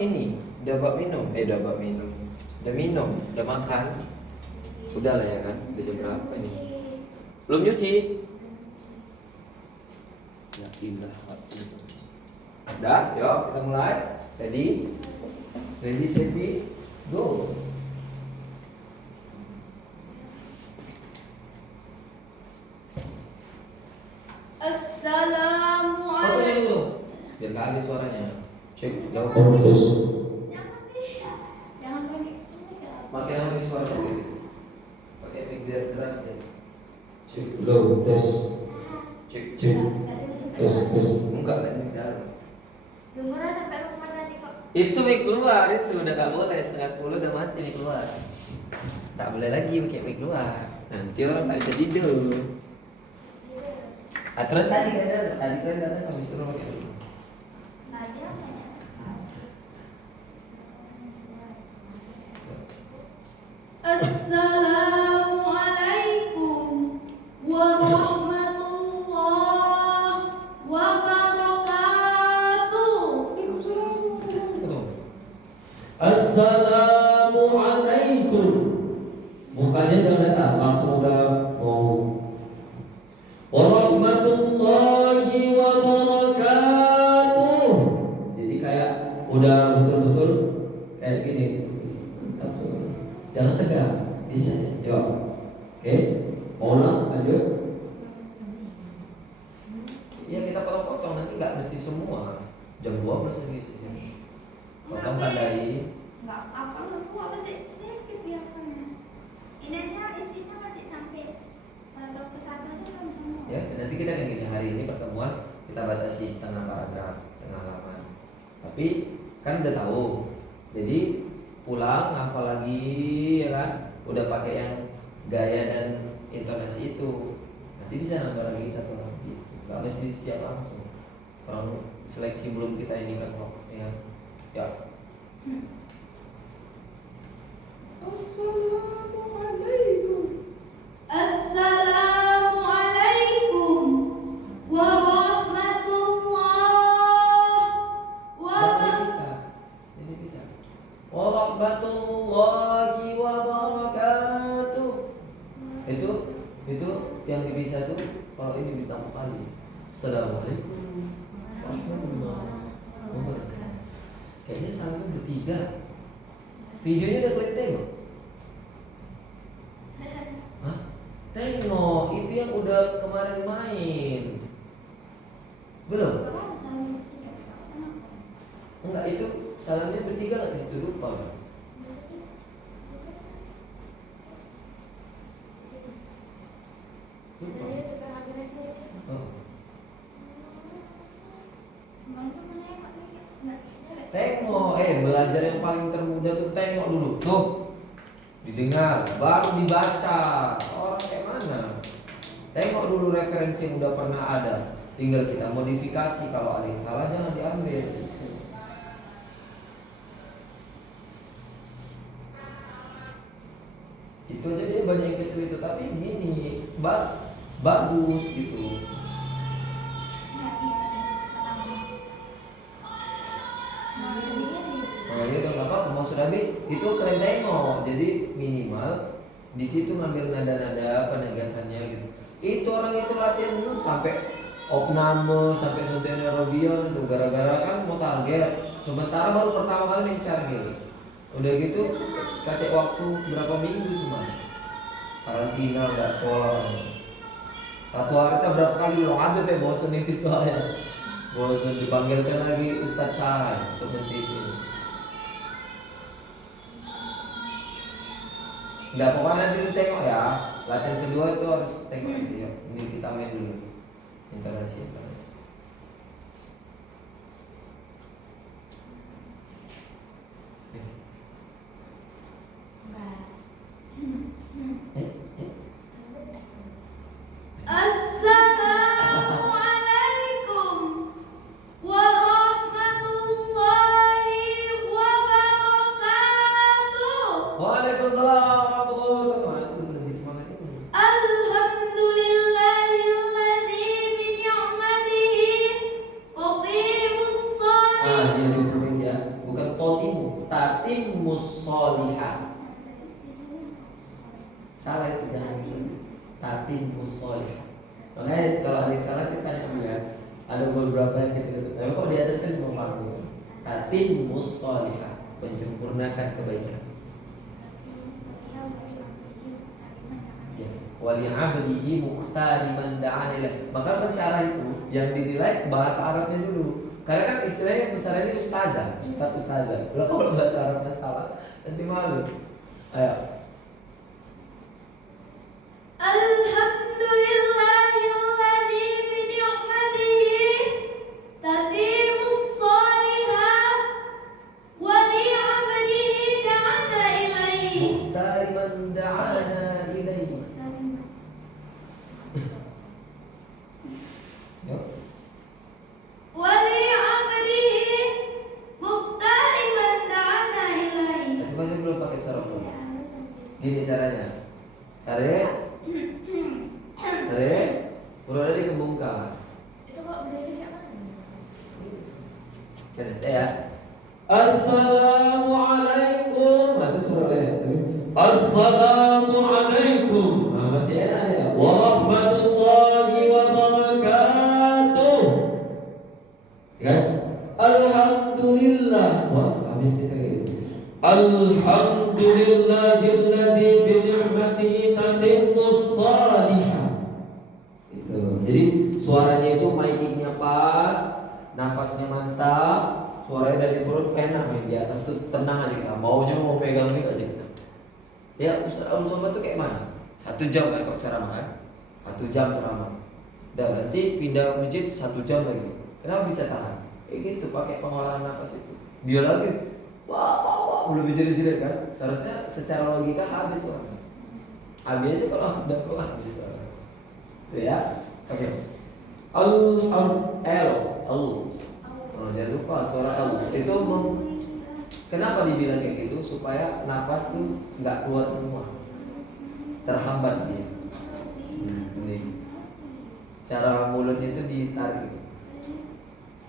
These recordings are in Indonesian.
ini, udah bab minum, udah minum, udah makan, udah lah ya kan, udah jam berapa ini? Belum nyuci? Ya ilah, udah, yuk kita mulai. Ready, set, go. Assalamualaikum. Biar gak habis suaranya. Cek, jauh. Jangan pakai. Makin habis suara gitu. Pakai mic biar keras ya. Cek low tes Cek. tes. Enggak kan mic dalam. Dengar sampai mau kemana nih kok? Itu mic keluar itu udah gak boleh, 9:30 udah mati mic keluar. Tak boleh lagi pakai mic keluar. Nanti orang tak bisa tidur. Aturan tadi kan habis suruh pakai mic. Tadi apa ya? Assalamualaikum warahmatullahi wabarakatuh. Assalamualaikum. Mukanya jangan datang, langsung udah mau. Warahmatullahi wabarakatuh. Jadi kayak udah betul-betul kayak gini. Jangan tegang, bisa ya. Yuk. Oke. Mau ulang, lanjut. Iya kita potong-potong nanti nggak mesti semua. Jam 12 lagi sih. Potong kan dari Enggak apa lu apa sih? Sedikit biarkan. Ini aja isinya masih sampai paragraf ke 1 aja belum semua. ya. Nanti kita kayak gini, hari ini pertemuan kita batasi setengah paragraf, setengah halaman. Tapi kan udah tahu. Jadi pulang ngafal lagi ya kan. Udah pakai yang gaya dan intonasi itu. Nanti bisa nambah lagi satu lagi. Gak mesti siap langsung. Kalau seleksi belum kita ini kan kok ya. Ya. Assalamualaikum. Assalamualaikum warahmatullahi wabarakatuh. Ini bisa. Warahmatullahi wabarakatuh. Itu yang bisa tuh kalau ini ditambah kali. Assalamualaikum warahmatullahi wabarakatuh. Kayaknya salamnya bertiga. Videonya udah kalian tengok? Hah? Tengok, itu yang udah kemarin main. Belum? Kenapa salam bertiga? Kenapa? Enggak, itu salamnya bertiga nggak di situ, lupa. Lupa. Oh. Tengok, belajar yang paling termudah tuh tengok dulu tuh, didengar, baru dibaca. Orang kayak mana? Tengok dulu referensi yang udah pernah ada, tinggal kita modifikasi. Kalau ada yang salah jangan diambil. Gitu. Itu aja dia banyak yang kecil itu, tapi gini, bagus gitu. Oh iya dong, nggak apa-apa. Maksud Abi itu kalian tengok. Jadi minimal di situ ngambil nada-nada penegasannya gitu. Itu orang itu latihan dulu sampai opname, sampai Robion tuh gara-gara kan mau target. Sementara baru pertama kali main charge. Udah gitu kacek waktu berapa minggu cuma. Karantina nggak sekolah. Satu hari kita berapa kali ulang ada kayak bosen itu soalnya. Bosen dipanggilkan lagi Ustadz Sahan untuk mentisin. Nggak, pokoknya nanti itu tengok ya. Latihan kedua itu harus tengok itu ya. Ini kita main dulu. Intonasi. Assalamualaikum warahmatullahi wabarakatuh. Waalaikumsalam warahmatullahi wabarakatuh. Lebih semangat ini. Alhamdulillahilladzi bi ni'matihi tuqimus shalah. Jadi ya, bukan tol tatimmus sholihah. Salah itu, jangan ditulis tatimmus sholihah. Makanya kalau ada yang salah kita tanya dia. Ada beberapa yang kecil-kecil. Tapi kok di atas kan memahami. Tatimmus sholihah, menyempurnakan kebaikan. Ya, wali abdihi mukhtari man da'ana ilaih. Maka pensyarah itu yang dinilai bahasa Arabnya dulu. Karena kan istilahnya pensyarah ini ustazah. Kalau bahasa Arabnya salah, nanti malu. Ayo. Alhamdulillahilladzi bi ni'matihi tatimmus sholihah wa li 'abdihi da'ana ilaihi. Mukhtari man da'ana ilaih. Yuk. Wa li 'abdihi mukhtari man da'ana ilaihi. Itu masih belum pakai saraf. Gini caranya. Tarik. Udah dikembangkan. Itu kok berdiri kayak mana? Jadi ya. Assalamualaikum. Itu surah lain. Assalamualaikum. Masih enak ya. Warahmatullahi wabarakatuh. Kan? Alhamdulillah. Wah, habis kita gitu. Alhamdulillahilladzi bi ni'matihi tatimmus sholihah. Itu. Jadi suaranya itu mic-nya pas, nafasnya mantap, suaranya dari perut enak main di atas tuh tenang aja kita. Maunya mau pegang mic aja kita. Ya Ustaz Abdul Somad tuh kayak mana? 1 jam kan kok ceramah kan? 1 jam ceramah. Dan nanti pindah masjid 1 jam lagi. Kenapa bisa tahan? Gitu pakai pengolahan nafas itu. Dia lagi wah, belum jerit-jerit kan? Seharusnya secara logika habis suara. Habis aja kalau udah habis suara. Itu ya. Oke. Oh, jangan lupa suara L. Itu kenapa dibilang kayak gitu? Supaya napas tuh nggak keluar semua. Terhambat dia. Ini. Cara mulutnya itu ditarik.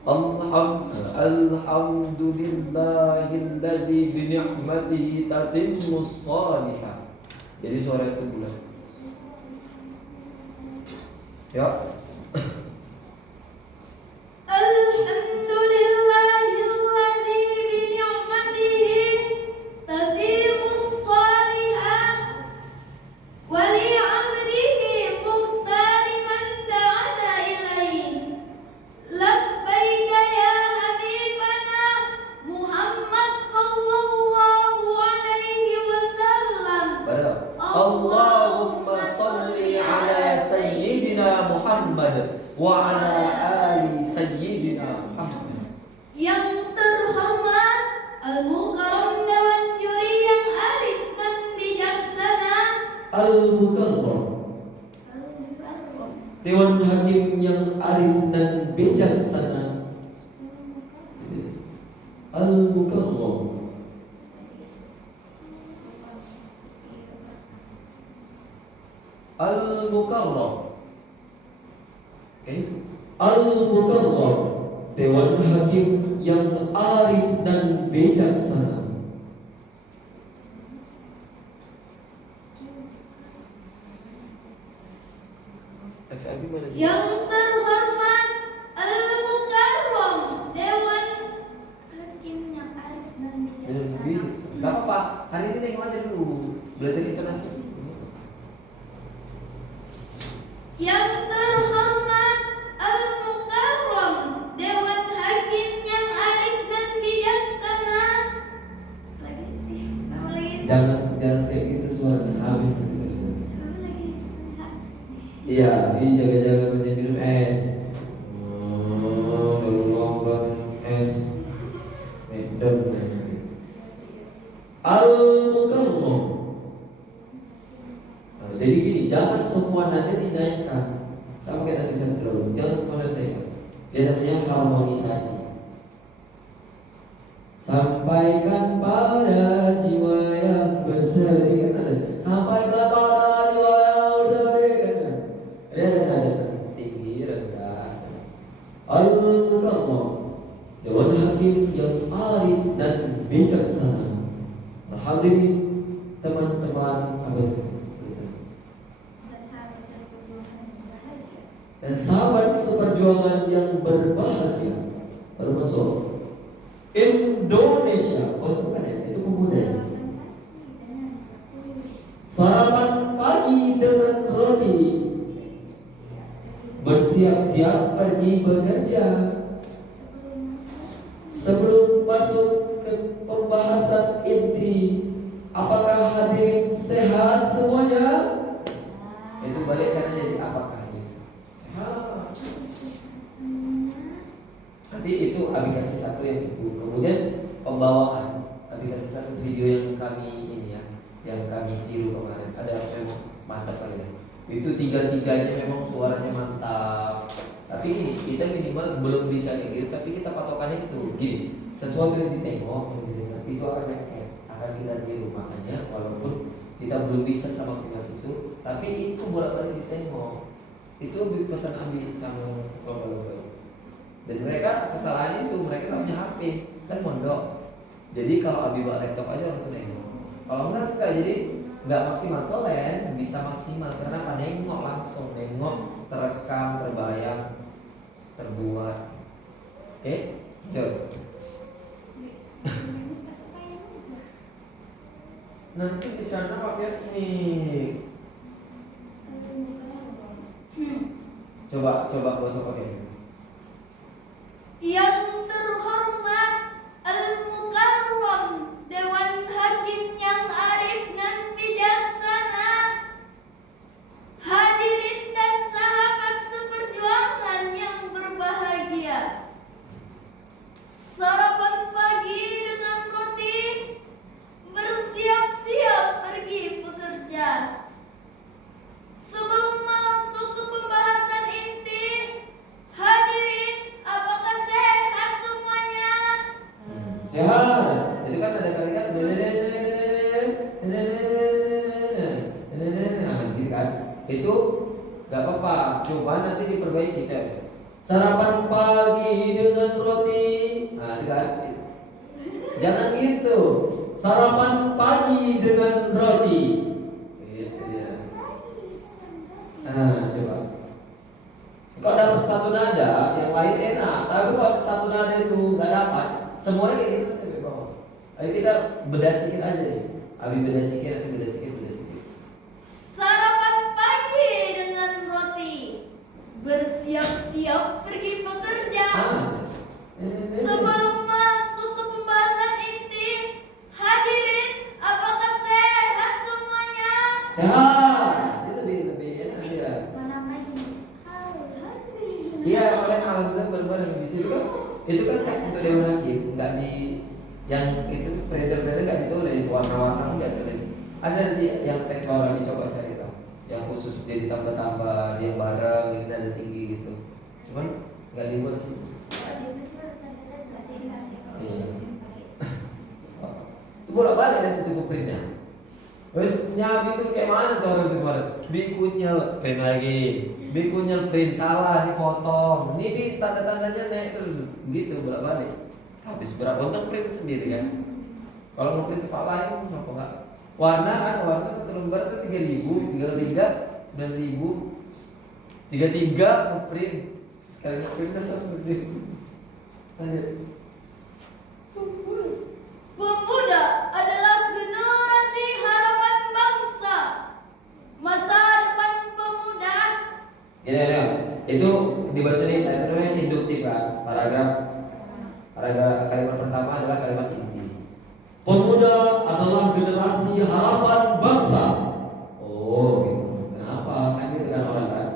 Alhamdulillahilladzi bi ni'matihi tatimmus sholihah. Jadi suara itu bulat. Ya. Alhamdulillahilladzi bi ni'matihi tatimmus sholihah wa li 'abdihi mukhtari man da'ana ilaihi. Labbaika ya habibana Muhammad sallallahu alaihi wasallam. Allahumma sholli ala sayyidina Muhammad wa ala ali sayyidina Muhammad. Yang terhormat Al-Mukarram Dewan Juri yang arif dan bijaksana. Al-Mukarram, Al-Mukarram. Dewan Hakim yang arif dan bijaksana. Al-Mukarram. Al-Mukarram. Al-Mukarram, Dewan Hakim yang arif dan bijaksana. Yang terhormat Al-Mukarram Dewan Hakim yang arif dan bijaksana. Gak apa-apa, hari ini nengok aja dulu. Belajar intonasi. Yang terhormat Al-Mukarram Dewan Hakim yang arif dan bijaksana. Jangan kayak gitu suaranya habis nanti. Lagi. Iya, ini jaga-jaga menjadi minum es. Es. Medon. Al-Mukarram. Jadi gini, jangan semua nada dinaikkan. Sama kayak tadi saya bilang, jangan semua nada dinaikkan. Dia namanya harmonisasi. Sampaikan pada jiwa yang berseri, kan ada. Sampaikan pada jiwa yang berseri, kan ada. Dia ada tinggi, rendah. Al-Mukarram, Dewan Hakim yang arif dan bijaksana. hadirin teman-teman apa itu? Dan sahabat seperjuangan yang berbahagia, termasuk Indonesia. Oh bukan ya, itu pemuda ya. Sarapan pagi dengan roti, bersiap-siap pergi bekerja. Sebelum masuk ke pembahasan inti, apakah hadirin sehat semuanya? Itu balik karena jadi apakah ini? Sehat. Nanti itu Abi kasih satu yang itu. Kemudian pembawaan Abi kasih satu video yang kami ini ya, yang kami tiru kemarin. Ada memang mantap kali ya. Itu tiga-tiganya memang suaranya mantap. Tapi ini kita minimal belum bisa kayak gitu, tapi kita patokannya itu gini, sesuatu yang ditengok, yang didengar itu akan kita tiru. Makanya walaupun kita belum bisa semaksimal itu, tapi itu bolak-balik ditengok. Itu pesan Abi sama lomba-lomba. Dan mereka kesalahannya itu mereka nggak punya HP kan mondok. Jadi kalau Abi bawa laptop aja orang tuh nengok. Kalau enggak jadi nggak maksimal. Kalian bisa maksimal karena apa? Nengok langsung, nengok terekam, terbayang, terbuat. Oke, coba. Nanti di sana pakai nih. Coba gosok pakai. Yang terhormat Al-Mukarram Dewan Hakim yang arif dan bijaksana, hadirin dan sahabat seperjuangan yang berbahagia. Sarapan pagi dengan roti, bersiap-siap pergi bekerja. Sebelum masuk ke pembahasan inti, hadirin, apakah sehat semuanya? Sehat. Itu kan ada kalimat gitu kan. Itu gak apa-apa. Coba nanti diperbaiki kan. Sarapan pagi dengan roti. Nah, itu kan. Jangan gitu. Sarapan pagi dengan roti. Gitu ya. Nah, coba. Kalau dapat satu nada, yang lain enak. Tapi kalau satu nada itu nggak dapat, semuanya kayak gitu nanti bawah. Ayo kita beda sedikit aja nih. Abi beda sedikit, nanti beda sedikit. Sarapan pagi dengan roti, bersiap-siap pergi bekerja. Sebelum masuk ke pembahasan inti, hadirin, apakah sehat semuanya? Sehat. Itu lebih enak ya. Mana lagi? Alhamdulillah. Iya, kalian alhamdulillah bareng-bareng di situ kan. Itu kan teks untuk Dewan Hakim, nggak di yang itu printer nggak ditulis, warna-warna nggak tulis. Ada nanti yang teks bawah dicoba cari tahu. Yang khusus dia ditambah-tambah, dia bareng, ini ada tinggi gitu. Cuman nggak dibuat sih. Iya. Itu bolak-balik nanti tuh printnya. Terus nyabi itu kayak mana tuh orang tuh kemarin? Bikunya print lagi, bikunya print salah, dipotong. Ini di tanda-tandanya naik terus gitu bolak-balik. Habis berapa untuk print sendiri kan? Kalau ngeprint tempat lain kenapa enggak? Warna kan, warna satu lembar itu 3.000, 3 9.000, 33 ngeprint. Sekali ngeprint kan seperti itu. Lanjut. Pemuda adalah generasi harapan bangsa. Masa depan pemuda. Ya. Itu di bahasa Indonesia itu namanya induktif kan. Paragraf kalimat pertama adalah kalimat inti. Pemuda adalah generasi harapan bangsa. Oh, gitu. Kenapa? Kan gitu kan orang kan.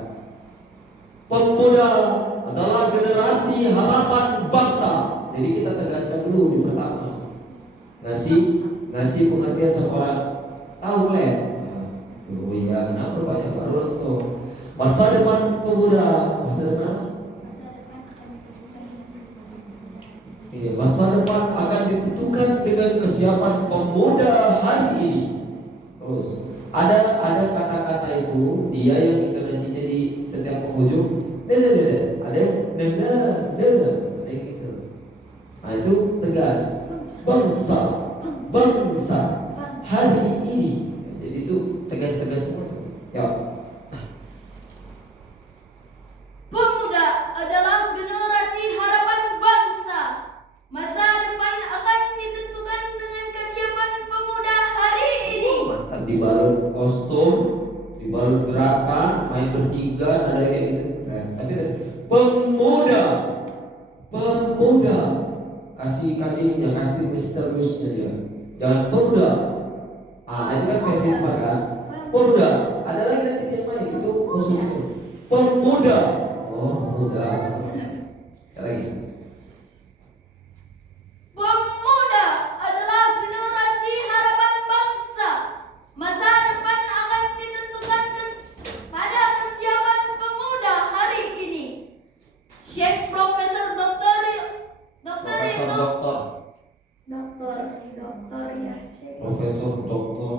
Pemuda adalah generasi harapan bangsa. Jadi kita tegaskan dulu di pertama. Ngasih pengertian sama orang. Tahu leh. Oh iya, kenapa banyak baru langsung. Masa depan pemuda, masa depan apa? Masa depan akan ditentukan dengan kesiapan pemuda hari ini. Terus ada kata-kata itu dia yang intonasinya di setiap penghujung ada gitu. Nah itu tegas bangsa hari ini. Jadi itu tegas-tegas semua. Ya. Pemuda adalah generasi harapan bangsa. Masa depan akan ditentukan dengan kesiapan pemuda hari ini. Mantap, dibalut kostum, dibalut gerakan, main bertiga, ada kayak gitu. Keren. Tapi pemuda, pemuda, kasih misteriusnya dia. Jangan pemuda. Itu kan versi kan. Pemuda. Ada lagi nanti yang main itu khusus itu. Pemuda. Oh, pemuda. Sekali lagi. Pemuda adalah generasi harapan bangsa. Masa depan akan ditentukan pada kesiapan pemuda hari ini. Syekh Profesor Dr. Profesor Yusuf doktor. dokter ya sih. Profesor Doktor.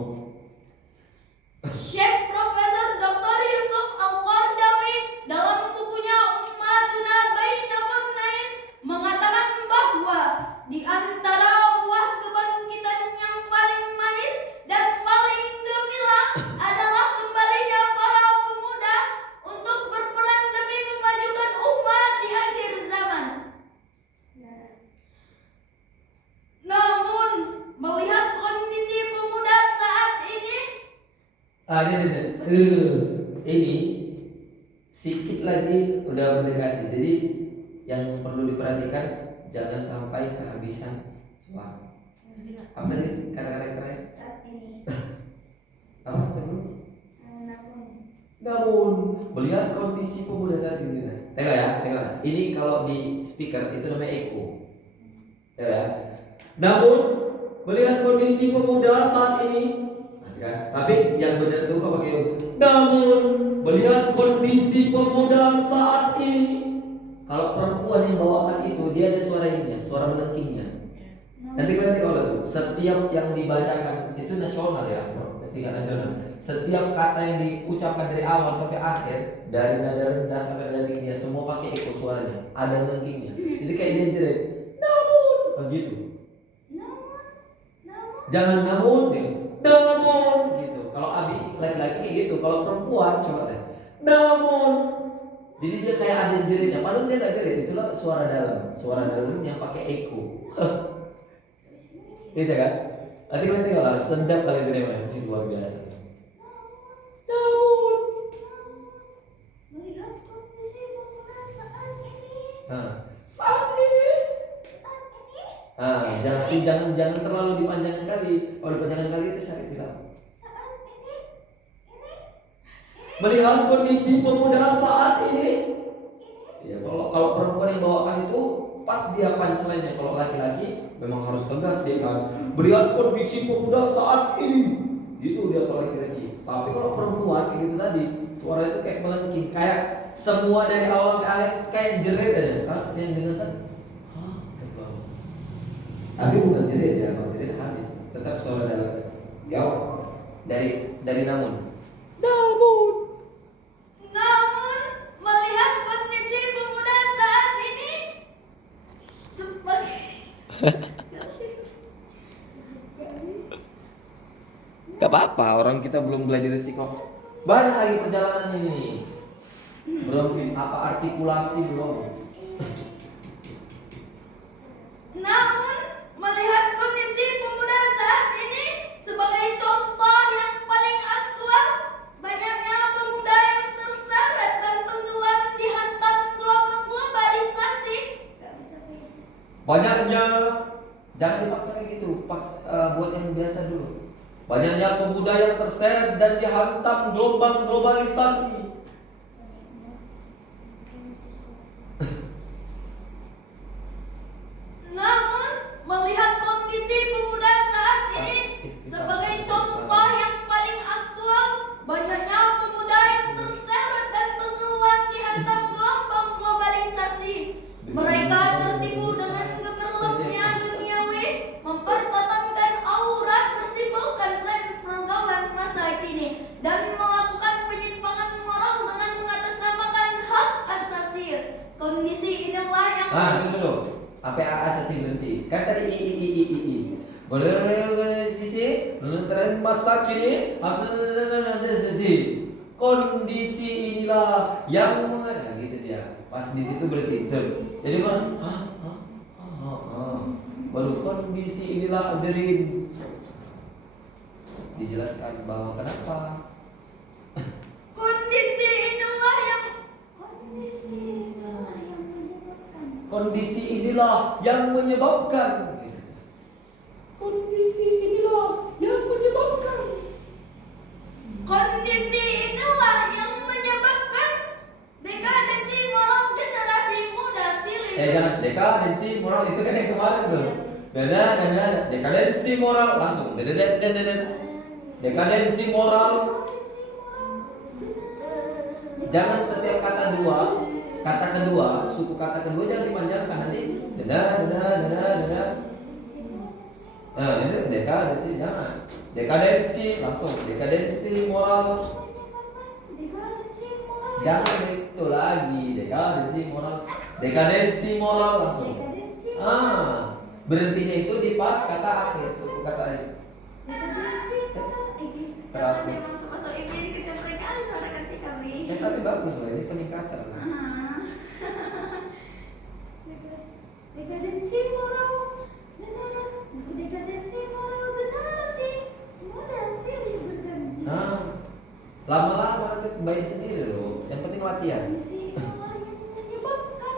Syekh Profesor Dr. Yusuf Al-Qardawi dalam bukunya Ummatuna Baina Qarnain mengatakan bahwa di antara buah kebangkitan yang paling manis dan paling gemilang adalah kembalinya para pemuda untuk berperan demi memajukan umat di akhir zaman. Namun, melihat kondisi pemuda saat ini, Ini sedikit lagi udah mendekati. Jadi yang perlu diperhatikan jangan sampai kehabisan suara. Apa tadi kata-kata yang terakhir? Saat ini Apa sebelum? namun Namun melihat kondisi pemuda saat ini, tengok ya, tengok. Ini kalau di speaker itu namanya echo. Ya. Namun melihat kondisi pemuda saat ini, kan? Tapi yang benar tuh apa pakai namun melihat kondisi pemuda saat ini. Kalau perempuan yang bawakan itu dia ada suara ininya, suara melengkingnya. Nanti kalau tuh setiap yang dibacakan itu nasional ya, tingkat nasional. Setiap kata yang diucapkan dari awal sampai akhir, dari nada rendah sampai nada tingginya, semua pakai echo suaranya, ada melengkingnya. Jadi kayak dia jerit, namun begitu. Jangan namun deh. Namun gitu. Kalau Abi laki-laki kayak gitu, kalau perempuan coba deh. Namun. Jadi dia kayak ada jeritnya, padahal dia nggak jerit, itulah suara dalam yang pakai echo. Bisa kan? Nanti kalian tengok lah, sedap kalian dengar, ini luar biasa. Namun. melihat kondisi pemuda saat ini Saat ini. Jangan terlalu dipanjangkan kali. Kalau dipanjangkan kali itu sakit kita. saat ini Melihat kondisi pemuda saat ini. Ya, kalau perempuan yang bawakan itu pas dia punchline-nya. Kalau laki-laki memang harus tegas dia kan. Melihat kondisi pemuda saat ini. Gitu dia kalau laki-laki. Tapi kalau perempuan kayak gitu tadi, suara itu kayak melengking, kayak semua dari awal ke akhir kayak jerit aja. Yang dengar kan? Tapi bukan jerit ya, kalau jerit habis. Tetap suara dalam. Ya, dari namun. namun melihat kondisi pemuda saat ini sebagai Gak apa-apa, orang kita belum belajar risiko. Banyak lagi perjalanan ini. Belum apa artikulasi belum. namun melihat kondisi pemuda saat ini sebagai contoh yang paling aktual, banyaknya pemuda yang terseret dan tenggelam dihantam gelombang globalisasi. nggak bisa pilih. Banyaknya, jangan dipaksa kayak gitu. Buat yang biasa dulu. Banyaknya pemuda yang terseret dan dihantam gelombang globalisasi. Namun melihat kondisi pemuda saat ini sebagai contoh yang paling aktual, banyaknya pemuda yang terseret dan tenggelam dihantam gelombang globalisasi. Mereka tertipu dengan gemerlapnya duniawi, mempertahankan aurat bersimbolkan tren pergaulan masa kini, dan melakukan penyimpangan moral dengan mengatasnamakan hak asasi. Kondisi inilah yang Tunggu dulu. Sampai asasi berhenti. Kan tadi i. Boleh sisi, Sementara masa kini kondisi inilah yang gitu dia. Pas di situ berarti jadi kan baru kondisi inilah hadirin dijelaskan bahwa kenapa Kondisi inilah yang menyebabkan. kondisi inilah yang menyebabkan kondisi inilah yang menyebabkan Kondisi inilah yang menyebabkan dekadensi moral generasi muda silih. jangan dekadensi moral itu kan yang kemarin tuh dekadensi moral langsung dekadensi moral. Jangan setiap kata kedua, suku kata kedua jangan dipanjangkan nanti. Nah, itu dekadensi jangan. Dekadensi langsung dekadensi moral. Jangan itu lagi dekadensi moral. Dekadensi moral langsung. Berhentinya itu di pas kata akhir suku katanya. Jangan memang masuk ini kecemplung kali suara ganti kami. Tapi bagus loh ini peningkatan. Dekadensi moral generasi muda silih berganti. Lama-lama nanti baik sendiri loh. Yang penting latihan. Kondisi inilah yang menyebabkan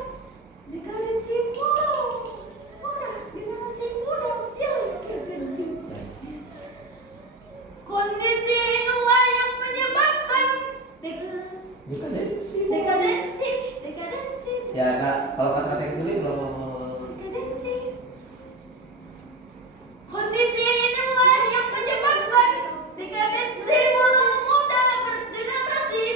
dekadensi moral generasi muda silih berganti. Kondisi inilah yang menyebabkan Dekadensi. Ya kak, kalau kata yang sulit belum. Dekadensi. Kondisi inilah yang menyebabkan dekadensi moral muda bergenerasi.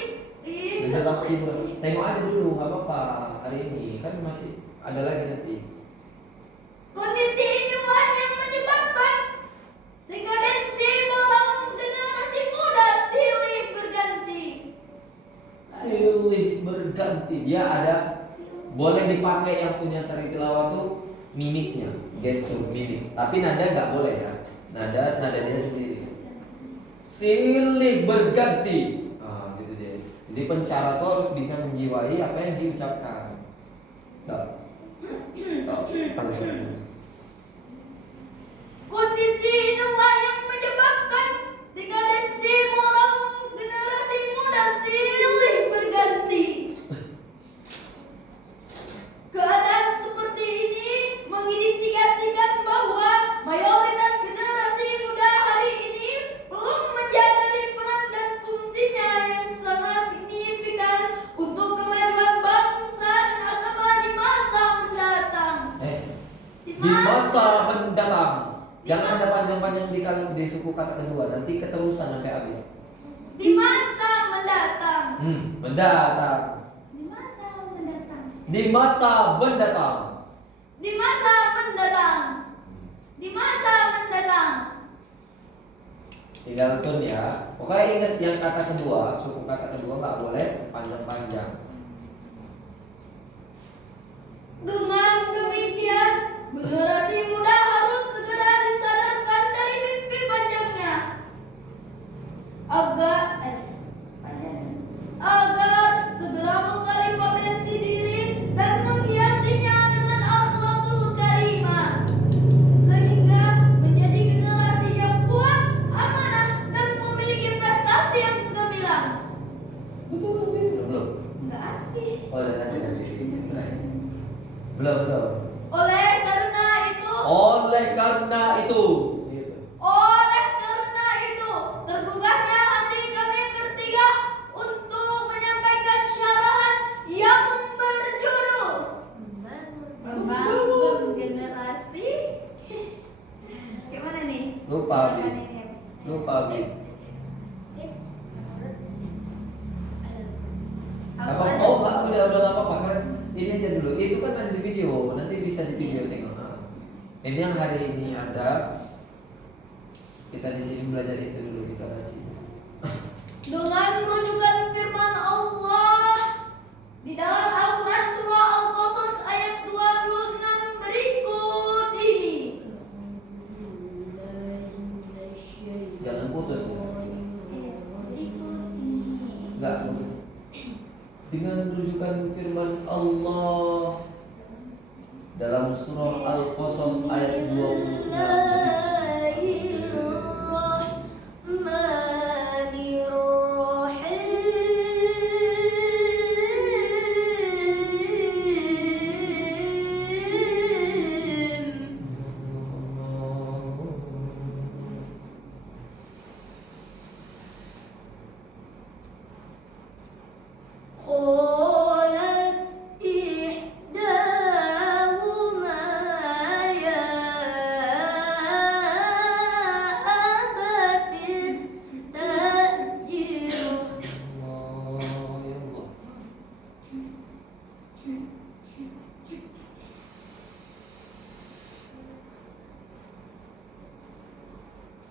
Generasi muda. Tengok aja dulu, nggak apa-apa. Hari ini kan masih ada lagi nanti. Kondisi inilah yang menyebabkan dekadensi moral generasi muda silih berganti. Silih berganti. Dia ada boleh dipakai yang punya sering tilawah tuh mimiknya, gestur mimik. Tapi nada nggak boleh ya. Nada dia sendiri. Silih berganti. Gitu deh. Jadi pensyarat tuh harus bisa menjiwai apa yang diucapkan. Kondisi inilah yang menyebabkan dekadensi moral generasi muda silih berganti. Keadaan seperti ini mengindikasikan bahwa mayoritas generasi muda hari ini belum menyadari peran dan fungsinya yang sangat signifikan untuk kemajuan bangsa dan agama di masa mendatang. Di masa mendatang. Jangan ada panjang-panjang di suku kata kedua, nanti keterusan sampai habis. Di masa mendatang. Mendatang. Di masa mendatang. Di masa mendatang. Di masa mendatang. Di masa mendatang. Tinggal tun ya. Pokoknya ingat yang kata kedua, suku kata kedua nggak boleh panjang-panjang. Dengan demikian, generasi muda harus segera disadarkan dari mimpi panjangnya agar segera menggali potensi diri dan menghiasinya dengan akhlakul karimah sehingga menjadi generasi yang kuat, amanah dan memiliki prestasi yang gemilang. Betul belum? Enggak habis. Oh, udah nanti. Belum. Oleh karena itu, terbukanya hati kami bertiga untuk menyampaikan syarahan yang berjudul Membangun generasi. Gimana nih? Lupa, Bi. Apa? Oh, enggak, udah enggak apa-apa kan. Ini aja dulu. Itu kan ada di video, nanti bisa di video tengok. Ini yang hari ini ada. Kita di sini belajar itu dulu kita di sini. dengan rujukan firman Allah di dalam Al-Quran surah Al-Qasas ayat 26 berikut ini. putus. Berikutnya. Enggak. Dengan rujukan firman Allah dalam surah Al-Qasas ayat 26. قالت إحداهما يا أبت استأجره Allah ya Allah.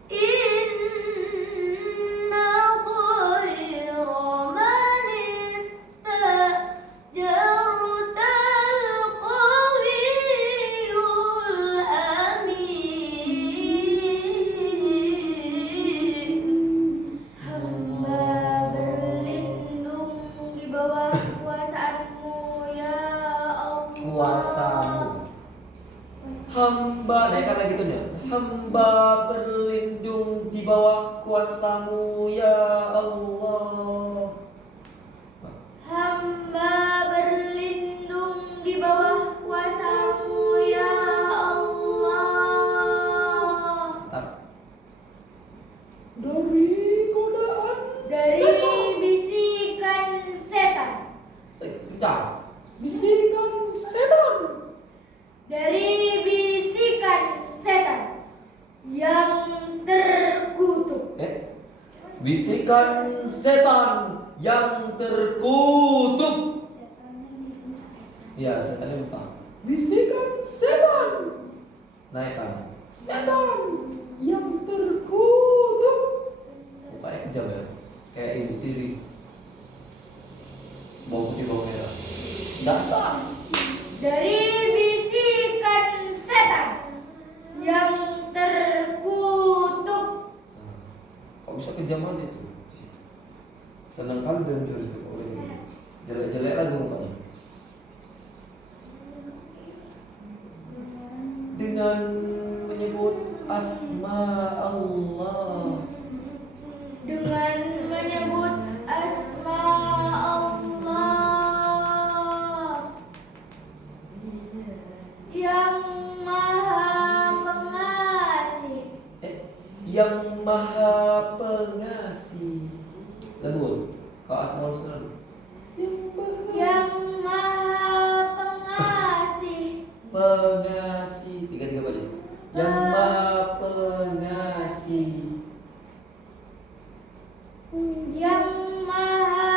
إن خير من استأجرت القوي الأمين. Hamba berlindung di bawah kuasaanmu ya Allah. Kuasamu. Hamba, naikkan lagi tunya. Hamba berlindung di bawah kuasamu ya Allah. Hamba berlindung di bawah kuasamu ya Allah. Dari godaan Dari bisikan setan. Kencang. Bisikan setan. Dari bisikan setan yang terkutuk. Bisikan setan yang terkutuk. Ya, setannya buka. Bisikan setan. Naikkan. Setan yang terkutuk. Mukanya kejam ya. Kayak ibu tiri. Bawang putih bawang merah. Dasar. Dari bisikan setan yang terkutuk. Kok bisa kejam aja itu? Senang kali dalam juri itu. Jelek-jelek lagi mukanya. Dengan menyebut asma Allah. Dengan menyebut asma Allah yang maha pengasih. Yang maha pengasih. Lembut. Kalau asma Allah Yang maha pengasih. pengasih. Tiga-tiga baca. Yang maha pengasih. Yang maha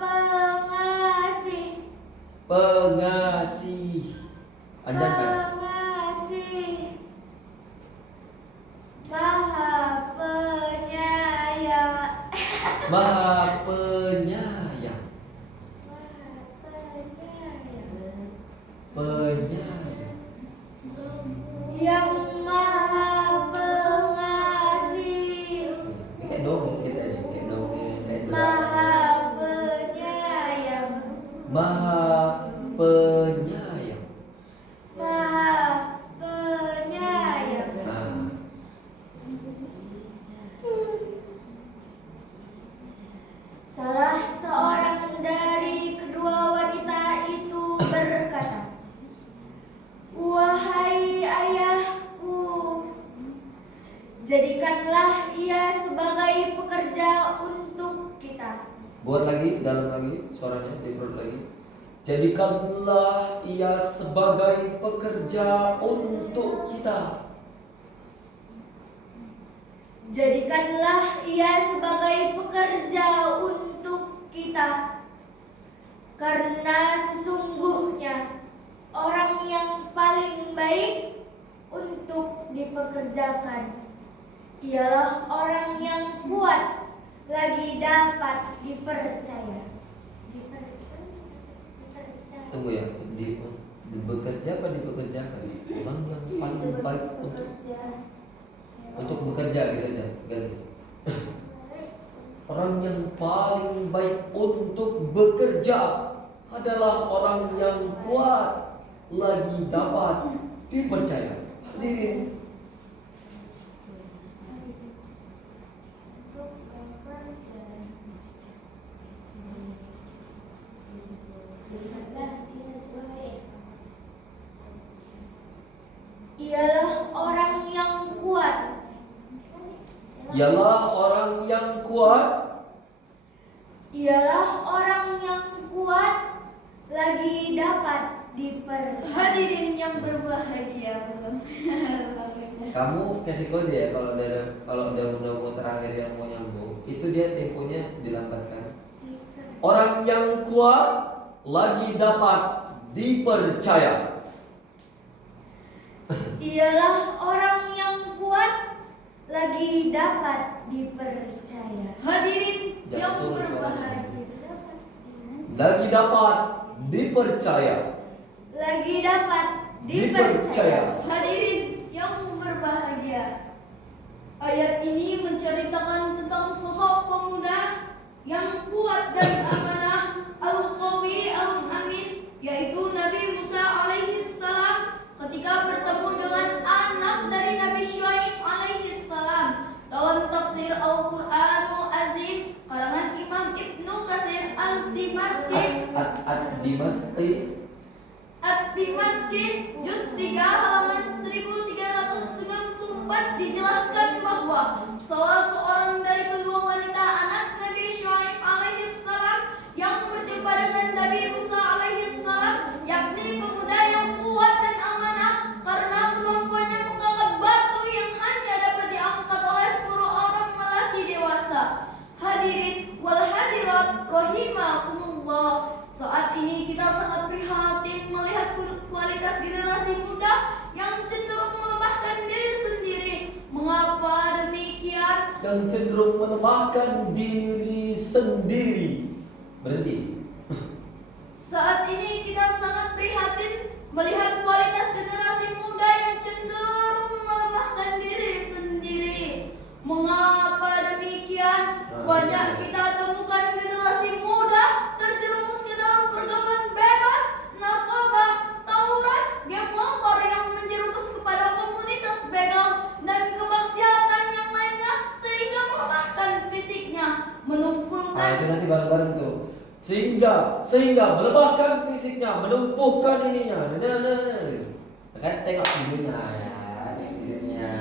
pengasih. Pengasih. Anjangkan. Pengasih. Maha penyayang. Maha penyayang. Penyayang. Yang maha pengasih. Ini kayak dongeng kita ini, kayak dongeng, kayak drama. Maha penyayang. Maha penyayang. Maha penyayang. Nah, Salah seorang dari kedua wanita itu berkata, "Wahai ayahku, jadikanlah ia sebagai pekerja untuk kita." buat lagi, dalam lagi, suaranya diperut lagi. Jadikanlah ia sebagai pekerja untuk kita. Jadikanlah ia sebagai pekerja untuk kita, karena sesungguhnya orang yang paling baik untuk dipekerjakan ialah orang yang kuat lagi dapat dipercaya. Tunggu ya, bekerja apa dipekerjakan? Orang yang paling baik untuk bekerja gitu aja, ganti. Orang yang paling baik untuk bekerja adalah orang yang kuat lagi dapat dipercaya. Hadirin, Ialah orang yang kuat. ialah orang yang kuat Ialah orang yang kuat lagi dapat dipercaya. Hadirin yang berbahagia. Kamu kasih kode ya kalau udah mau terakhir yang mau nyambung, itu dia temponya dilambatkan. Orang yang kuat lagi dapat dipercaya. Ialah orang yang kuat lagi dapat dipercaya. Hadirin Jangan yang turun berbahagia. Lagi dapat dipercaya. Lagi dapat Dipercaya. dipercaya. Hadirin yang berbahagia. Ayat ini menceritakan tentang sosok pemuda yang kuat dan amanah, al-qawi al-amin, yaitu Nabi Musa alaihi salam ketika bertemu dengan anak dari Nabi Syuaib alaihi salam. Dalam tafsir Al-Qur'anul Azim karangan Imam Ibnu Katsir Al-Dimashqi At-Dimashqi juz 3 halaman 1394 dijelaskan bahwa salah seorang dari kedua wanita anak Nabi Syuaib alaihi salam yang berjumpa dengan Nabi Musa alaihi salam, yakni pemuda yang kuat dan amanah karena kemampuannya mengangkat batu yang hanya dapat diangkat oleh 10 orang lelaki dewasa. Hadirin wal hadirat rahimakumullah. Saat ini kita sangat prihatin melihat kualitas generasi muda yang cenderung melemahkan diri sendiri. Mengapa demikian? Yang cenderung melemahkan diri sendiri. Berhenti. Saat ini kita sangat prihatin melihat kualitas generasi muda yang cenderung melemahkan diri sendiri. Mengapa demikian? Banyak kita temukan generasi muda terjerumus ke dalam pergaulan bebas, narkoba, tawuran, game motor yang menjerumus kepada komunitas begal dan kemaksiatan yang lainnya sehingga melemahkan fisiknya, menumpukan Itu nanti bareng-bareng tuh. Sehingga melemahkan fisiknya, menumpuhkan ininya. Kan tengok videonya ya, videonya.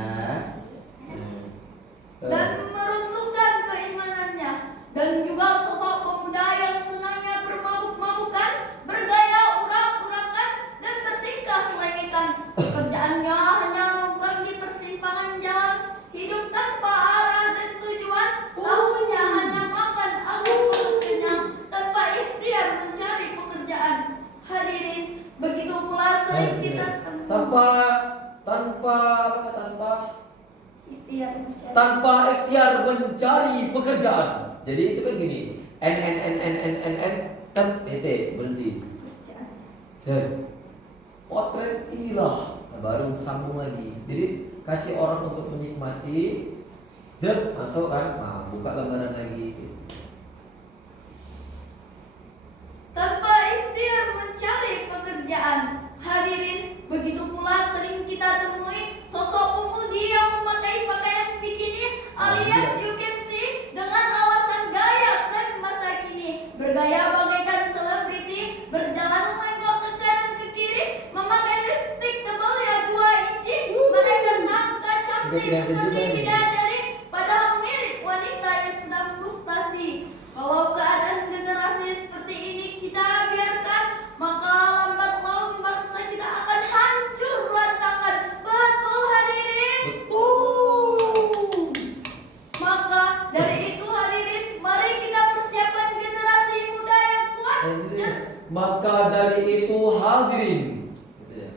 dan meruntuhkan keimanannya. Dan juga sosok pemuda yang senangnya bermabuk-mabukan, bergaya urak-urakan dan bertingkah selengekan. Pekerjaannya hanya nongkrong di persimpangan jalan, hidup tanpa arah dan tujuan. Tahunya hanya makan agar perut kenyang tanpa ikhtiar mencari pekerjaan. Hadirin, begitu pula sering kita temui tanpa ikhtiar mencari pekerjaan. Jadi itu kan gini, berhenti. Dan potret inilah baru sambung lagi. Jadi kasih orang untuk menikmati, masuk kan, buka lembaran lagi. tanpa ikhtiar mencari pekerjaan. Hadirin, begitu pula sering kita temui sosok pemudi yang memakai pakaian bikini alias you can see dengan alasan gaya tren masa kini, bergaya bagaikan selebriti, berjalan menengok ke kanan ke kiri, memakai lipstik tebalnya 2 inci. Mereka sangka cantik seperti bidadari, padahal mirip wanita yang sedang frustasi. Kalau keadaan generasi seperti ini kita biarkan, maka lambat laun bangsa kita akan hancur berantakan. Betul hadirin? Betul. Maka dari itu hadirin, mari kita persiapkan generasi muda yang kuat. Maka dari itu hadirin. Gitu ya.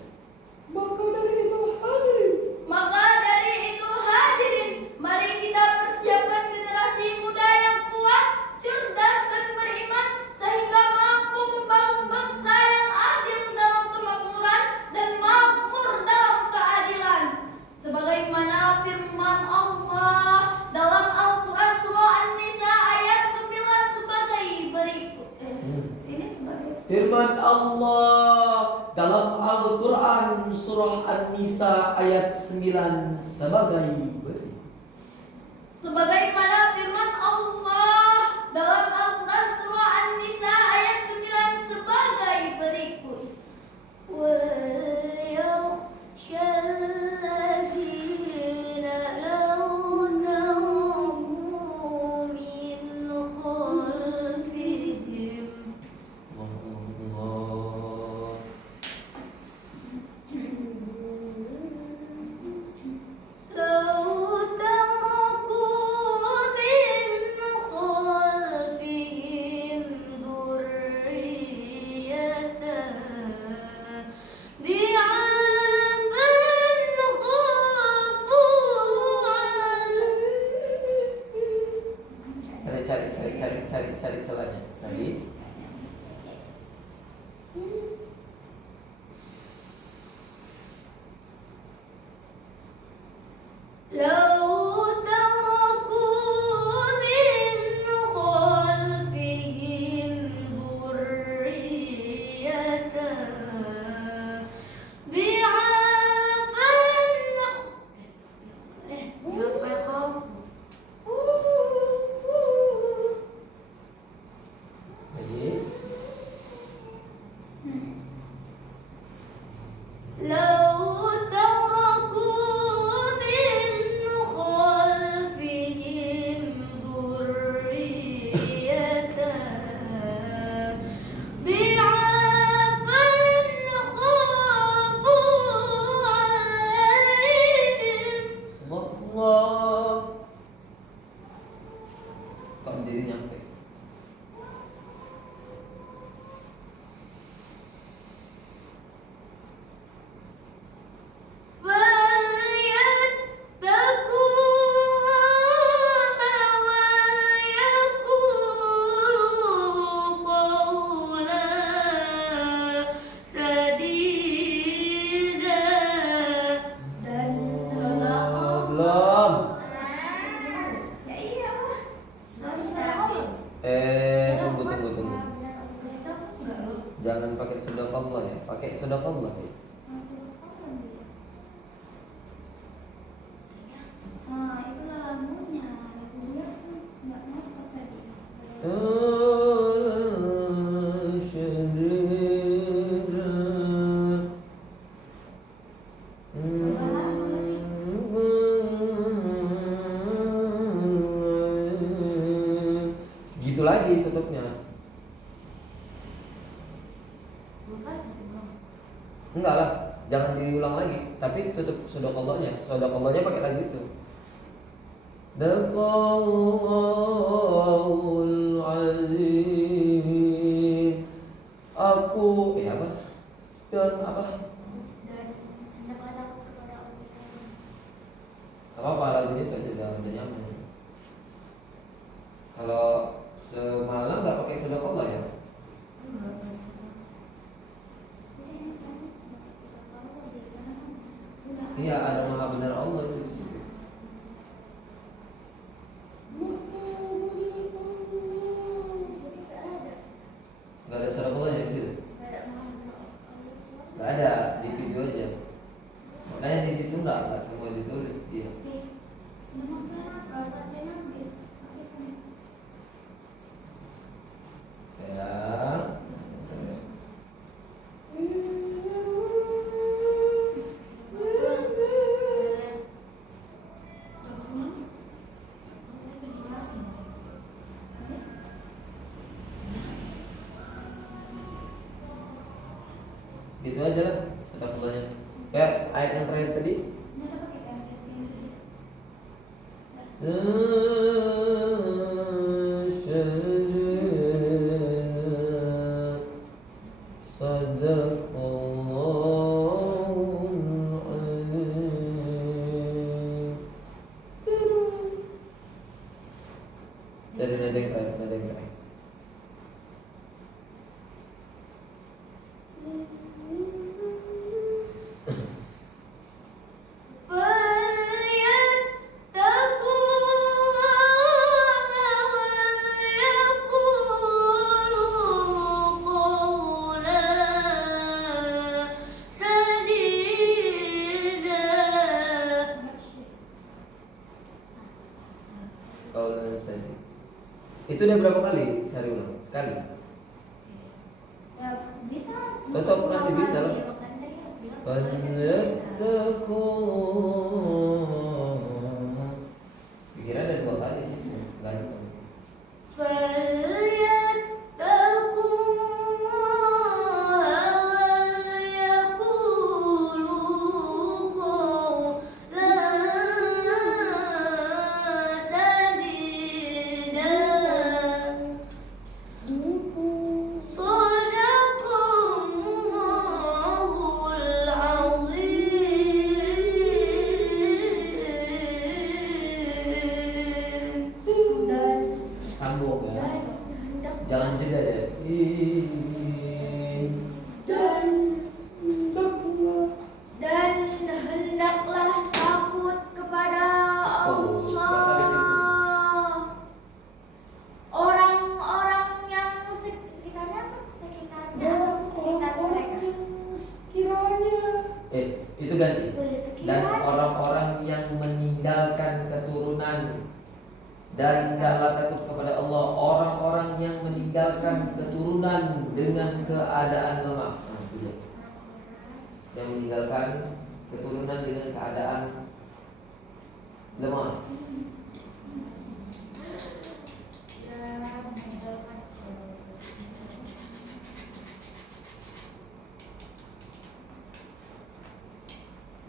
Maka dari itu hadirin. Maka dari itu hadirin, mari kita persiapkan generasi muda yang kuat, cerdas dan beriman sehingga mampu membangun bangsa yang adil dalam kemakmuran dan makmur dalam keadilan. Sebagaimana firman Allah dalam Al-Quran surah An-Nisa ayat Firman Allah dalam Al-Quran surah An-Nisa ayat 9 sebagai berikut. Sebagaimana firman Allah dalam Al-Quran surah An-Nisa ayat 9 sebagai berikut. وَلْيَخْشَ الَّذِينَ لَوْ تَرَكُوا مِنْ خَلْفِهِمْ Cari celahnya tadi. لو تركوا من خلفهم ذرية ضعافا Jadi لو تركوا من خلفهم ذرية ضعافا خافوا عليهم. Allah. Kok diri nyampe? Belum. Tunggu. Jangan pakai sedekah ya, pakai sedekah ya. Nah, itulah lagunya. Lagunya nggak ngerti tadi. Segitu lagi tutupnya. Enggak lah, jangan diulang lagi, tapi tutup sedekahnya. Sedekahnya pakai lagu itu. Sadaqallahul azim. Aku apa? Dan apa? Dan hendaklah takut kepada Allah. Apa lagunya itu aja udah nyaman. Kalau semalam nggak pakai sedekah ya? Iya, ada maha benar Allah itu di situ. Nggak ada sedekahnya di situ. Nggak ada, di video aja. Makanya di situ nggak semua ditulis dia. Ya. Gitu aja lah sedekahnya. Kayak ayat yang terakhir tadi. Dari nada yang terakhir. nanti. Itu udah berapa kali cari ulang? Sekali. Ya bisa. Tetap masih bisa lah. Iya, makanya tadi aku bilang, Falyattaqun. Pikir ada 2 kali sih. Enggak ada. Sambung ya. Jangan jeda ya. Dan hendaklah takut kepada Allah. Orang-orang yang sekitarnya apa? Sekitarnya atau sekitar mereka? Itu ganti. Dan Sekiranya. orang-orang yang meninggalkan keturunan dan hendaklah takut kepada Allah, orang-orang yang meninggalkan keturunan dengan keadaan lemah. Nah, itu dia. Yang meninggalkan keturunan dengan keadaan lemah.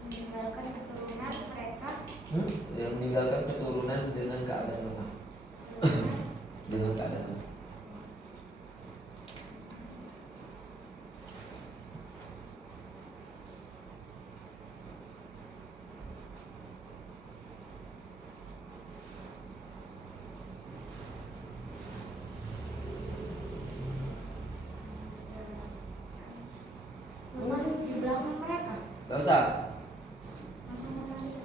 Meninggalkan keturunan mereka. Yang meninggalkan keturunan dengan keadaan lemah. Dengan keadaan lemah. Lemah di belakang mereka. Gak usah. Langsung makan aja.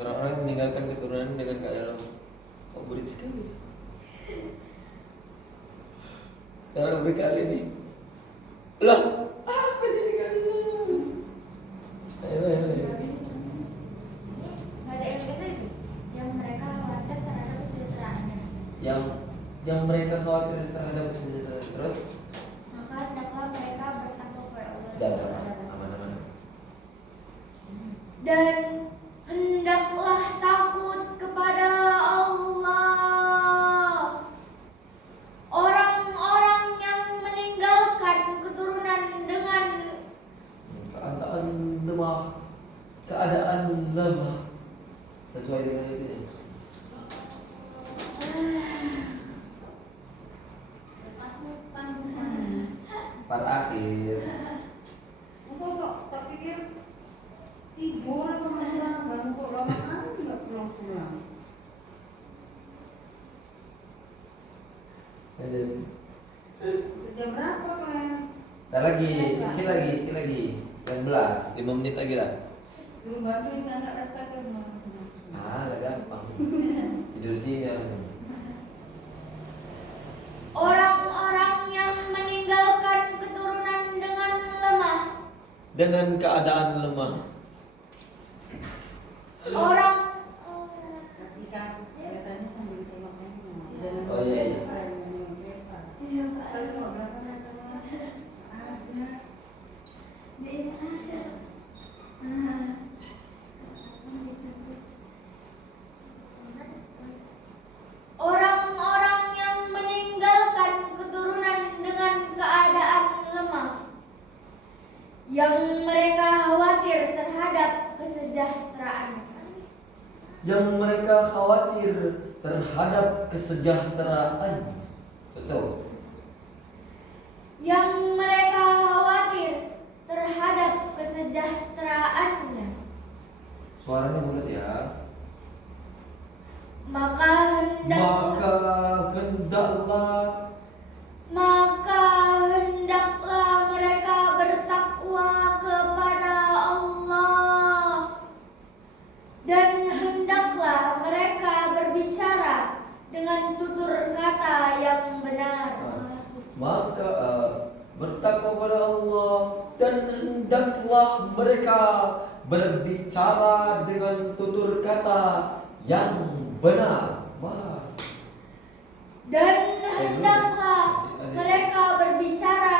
Orang-orang yang meninggalkan keturunan dengan keadaan lemah. Kok berit sekali. Sekarang berkali nih. Lah, apa jadi gak bisa? Ayo. Nggak ada yang benar nih. Yang mereka khawatir terhadap kesejahteraannya. Yang mereka khawatir terhadap kesejahteraan terus. Maka hendaklah mereka bertakwa kepada Allah. Udah aman-aman. Dan hendaklah takut kepada Allah. Orang-orang yang meninggalkan keturunan dengan keadaan lemah sesuai dengan itu ya. Part akhir. Enggak kok, tak pikir tidur atau pulang, baru kok lama kali nggak pulang-pulang. Jam berapa kalian? Ntar lagi, sedikit lagi. 19, 5 menit lagi lah. Belum bantuin anak astaga Gak gampang. Tidur sini ya. orang-orang yang meninggalkan keturunan dengan lemah. Dengan keadaan lemah. Orang Tapi kan kelihatannya sambil tengok handphone. Oh, iya. Iya, Pak. Tapi kok nggak pernah tengok ada. Dia ada. Nah. Orang-orang yang meninggalkan keturunan dengan keadaan lemah, yang mereka khawatir terhadap kesejahteraan. Yang mereka khawatir terhadap kesejahteraan. Betul. Yang mereka khawatir terhadap kesejahteraannya. Suaranya bulat ya. Maka hendaklah mereka bertakwa kepada Allah, dan hendaklah mereka berbicara dengan tutur kata yang benar. Maka bertakwa kepada Allah dan hendaklah mereka berbicara dengan tutur kata yang benar. Wah. Dan hendaklah mereka berbicara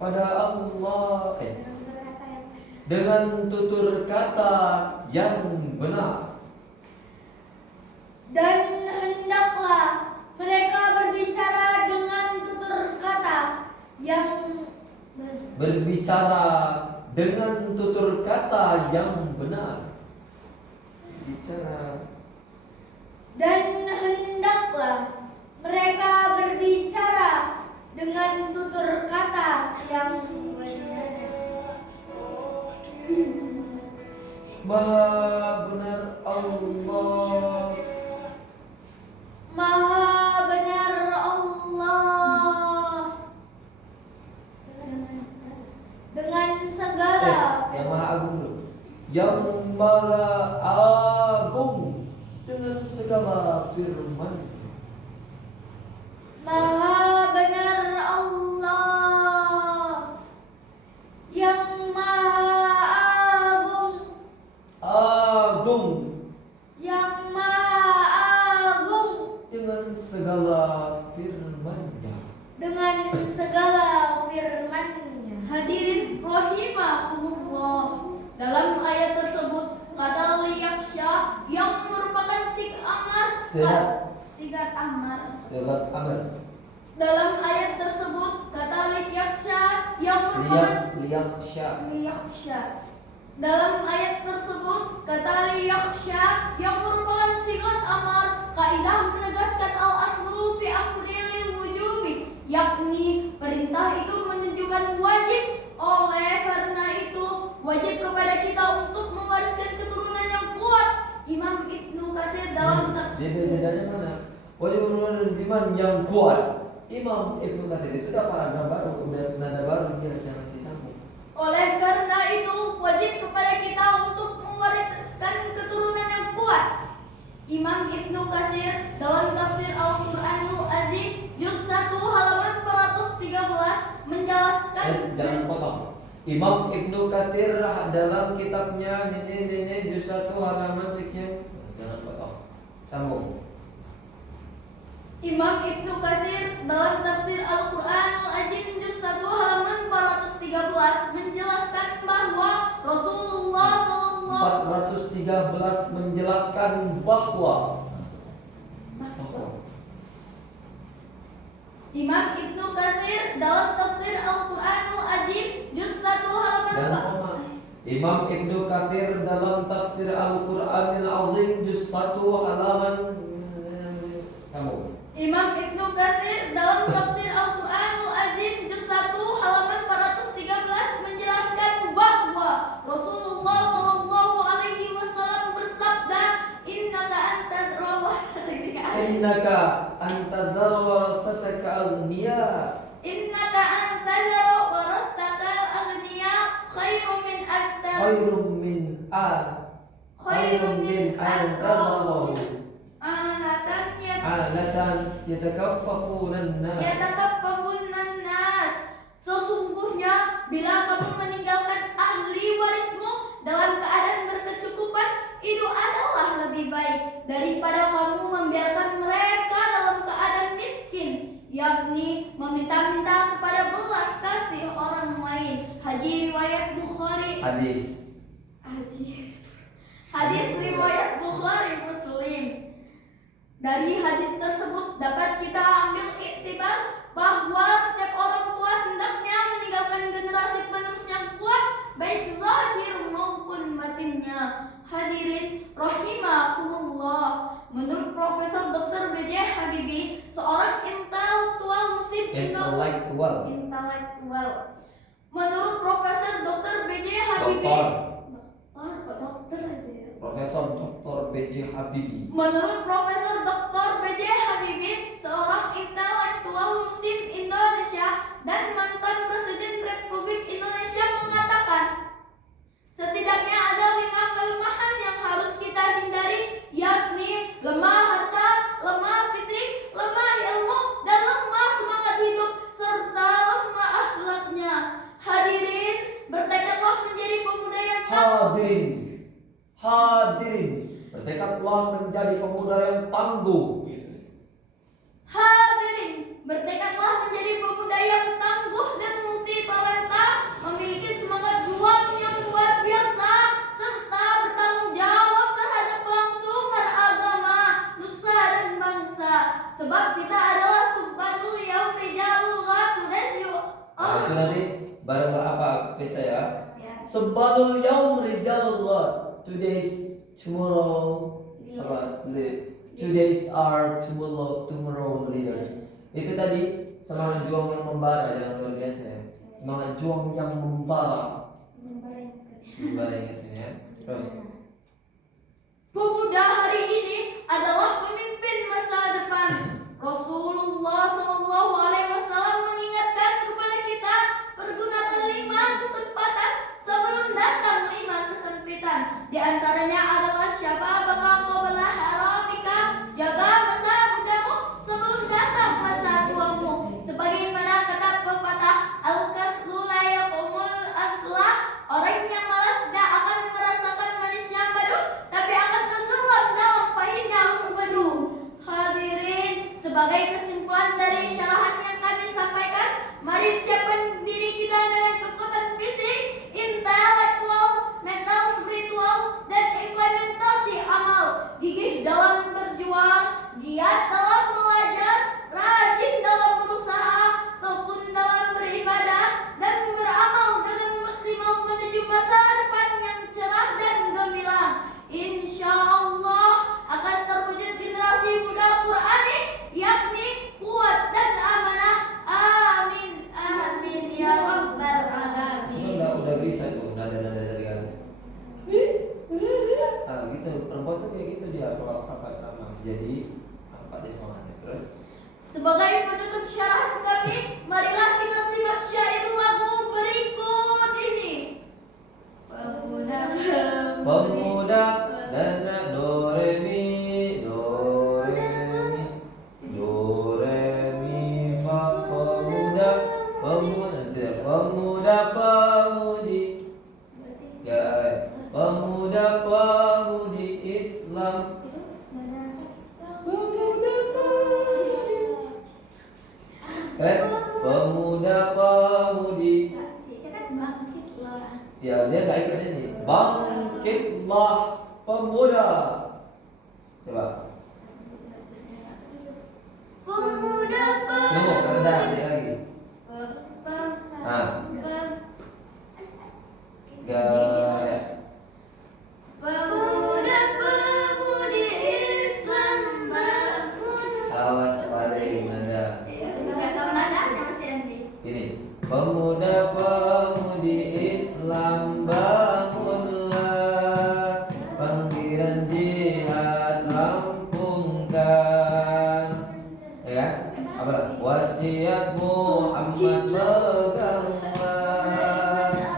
Pada Allah dengan tutur kata yang benar. dan hendaklah mereka berbicara dengan tutur kata yang Berbicara dengan tutur kata yang benar. Bicara. dan hendaklah mereka berbicara dengan tutur kata yang Maha benar Allah. Maha benar Allah dengan segala Yang maha agung dulu. Yang maha agung dengan segala firman. Maha benar Allah yang maha agung Agung yang maha agung dengan segala firman-Nya. dengan segala firman-Nya. Hadirin rahimakumullah. Dalam ayat tersebut kata liyaksha yang merupakan sigat amar. Surat Amr. Dalam ayat tersebut kata liyaksha yang merupakan Liyakhsha. Dalam ayat tersebut kata liyakhsha yang merupakan sigat amar, kaidah menegaskan al-aslu fi amri lil wujubi, yakni perintah itu menunjukkan wajib. Oleh karena itu wajib kepada kita untuk mewariskan keturunan yang kuat. Imam Ibnu Katsir dalam Jadi bedanya mana? Wajib menunjukkan yang kuat. Imam Ibnu Katsir itu udah paragraf baru, udah nada baru, dia jangan disambung. Oleh karena itu wajib kepada kita untuk mewariskan keturunan yang kuat. Imam Ibnu Katsir dalam tafsir Al-Qur'anul Azim juz 1 halaman 413 menjelaskan Jangan potong. Imam Ibnu Katsir dalam kitabnya ini juz 1 halaman sekian. Jangan potong. Sambung. Imam Ibnu Katsir dalam tafsir Al-Qur'anul Azim juz 1 halaman 413 menjelaskan bahwa Rasulullah sallallahu 413 menjelaskan bahwa Imam Ibnu Katsir dalam tafsir Al-Qur'anul Azim juz 1 halaman dan koma. Imam Ibnu Katsir dalam tafsir Al-Qur'anil Azim juz 1 halaman sambung. Imam Ibnu Katsir dalam tafsir Al-Qur'anul Azim juz 1 halaman 413 menjelaskan bahwa Rasulullah sallallahu alaihi wasallam bersabda, innaka antadzar warasataka aghniya. innaka antadzara warathaka al-aghniya khairum min antadzar alatan alatan yatakaffafuna an-nas. nas. Sesungguhnya bila kamu meninggalkan ahli warismu dalam keadaan berkecukupan, itu adalah lebih baik daripada kamu membiarkan mereka dalam keadaan miskin, yakni meminta-minta kepada belas kasih orang lain. Riwayat Bukhari. Hadis riwayat Bukhari Muslim. Dari hadis tersebut dapat kita ambil iktibar bahwa setiap orang tua hendaknya meninggalkan generasi penerus yang kuat, baik zahir maupun batinnya. Hadirin rahimakumullah. Menurut Profesor Dr. B.J. Habibie, seorang intelektual muslim Intelektual. Menurut Profesor Dr. B.J. Habibie, Profesor Dr. B.J. Habibie. Menurut Profesor Dr. B.J. Habibie, seorang intelektual muslim Indonesia dan mantan Presiden Republik Indonesia mengatakan, setidaknya ada 5 kelemahan yang harus kita hindari, yakni lemah harta, lemah fisik, lemah ilmu, dan lemah semangat hidup, serta lemah akhlaknya. Hadirin, Hadirin, hadirin, bertekadlah menjadi pemuda yang tangguh. Hadirin, bertekadlah menjadi pemuda yang tangguh dan multi talenta, memiliki semangat juang yang luar biasa, serta bertanggung jawab terhadap kelangsungan agama, nusa dan bangsa. Sebab kita adalah subhanul yaum rijalul ghatu dan Nah, itu nanti bareng apa please ya? Ya. Subhanul yaum rijalullah. Today's tomorrow apa? Today's are tomorrow leaders. Itu tadi semangat juang yang membara yang luar biasa ya. Semangat juang yang membara. Membara ingat ini ya. Terus Pemuda hari ini adalah pemimpin masa depan. Rasulullah Shallallahu Alaihi Wasallam mengingatkan kepada kita, pergunakan 5 kesempatan sebelum datang 5 kesempitan. Di antaranya adalah syababaka qabla haramika, jaga masa mudamu sebelum datang masa tuamu. Sebagaimana kata pepatah, al-kaslu la yaqumul aslah, orang yang malas tidak akan merasakan manisnya madu, tapi akan tenggelam dalam pahitnya madu. Hadirin, sebagai kesimpulan dari syarahan yang kami sampaikan, mari siapkan diri kita dengan kekuatan fisik, intelektual, mental, spiritual, dan implementasi amal. Gigih dalam berjuang, giat dalam belajar, rajin dalam berusaha, tekun dalam beribadah, dan beramal dengan maksimal menuju masa depan yang cerah dan gemilang. Insya Allah akan terwujud generasi muda Qurani, yakni kuat dan amanah. Amin, amin ya rabbal itu alamin. udah bisa tuh nada-nada dari kamu. Ah gitu, perempuan tuh kayak gitu dia kalau apa ceramah. Jadi apa dia semangatnya terus? Sebagai penutup syarahan kami, marilah kita simak syair lagu berikut ini. Pemuda dan do re mi fa. Pemuda pemudi ya, pemuda pemudi Islam. Pemuda pemudi pemuda pemudi. Ya dia nggak ikut ini. Bangkitlah pemuda. Coba. Pemuda Tunggu, rendah dia lagi. Ah. Gaya. Pemuda pemudi Islam bangun. Awas paling nada. Nggak tahu nadanya Mas Andi. Ini. Pemuda pemudi Islam bangunlah, panggilan jihad rampungkan. Ya, apa? Wasiat Muhammad peganglah,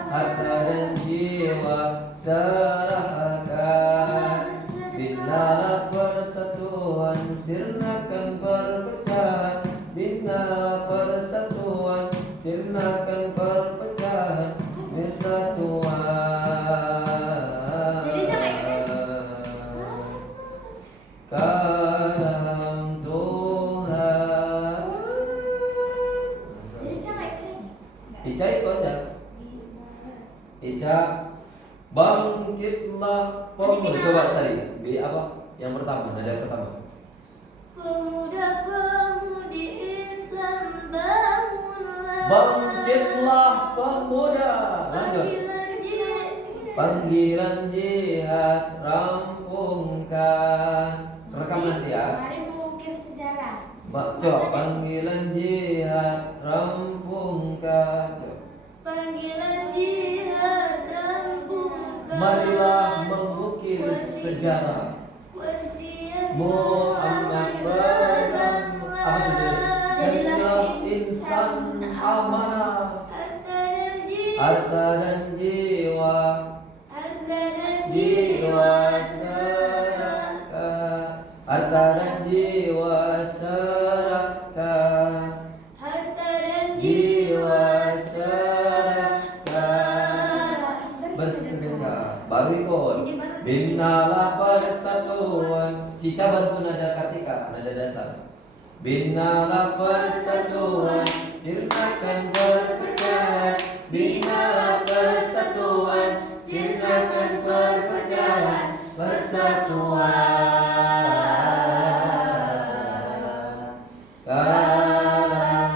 harta dan jiwa serahkan. Bina persatuan, sirnakan perpecahan. Bina persatuan, sirnakan perpecahan. Bersatuan. Jadi sama ya, Kalam Tuhan. Jadi cara ini. Ica itu aja. Ica bangkitlah pemuda. Coba tadi B apa? Yang pertama, nada pertama. Pemuda pemudi Islam bangunlah. Bangkitlah pemuda. Lanjut. Panggilan jihad rampungkan. Rekam nanti ya. Mari mengukir sejarah. Coba panggilan jihad rampungkan. Coba. Panggilan jihad rampungkan. Marilah mengukir sejarah. Wasiat Muhammad pegang apa itu? Jadilah insan amanah. Harta dan jiwa, serahkan. Harta dan jiwa serahkan. Jiwa serahkan. bersedekah. Baru ikut. Ini baru Binalah persatuan. Cica bantu nada katika, nada dasar. Binalah persatuan, sirnakan perpecahan. Binalah persatuan, sirnakan perpecahan. Persatuan dalam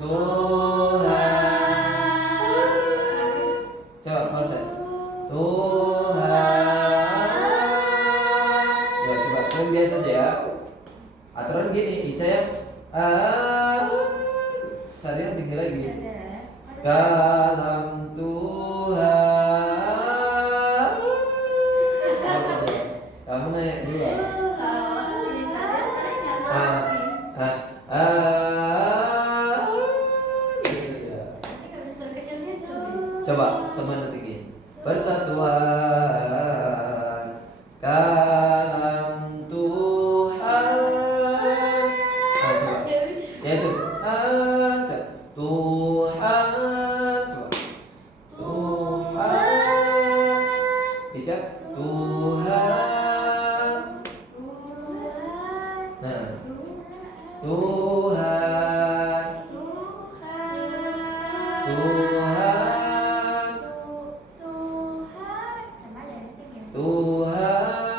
Tuhan. Coba konsep Tuhan. Ya coba kalian biasa aja ya. Aturan gini, Ica ya. Sadar tinggi lagi. Dalam Tuhan. Kamu naik dua. Salah, ini sadar nggak Ah, ngalamin. gitu ya. Ini nggak bisa kecilnya coba. Coba semuanya tinggi. Persatuan dalam Tuhan. Nah, coba. Ya itu. Coba. Tuhan. Coba. Tuhan. Ica. Tuhan. Nah. Tuhan. Tuhan. Tuhan.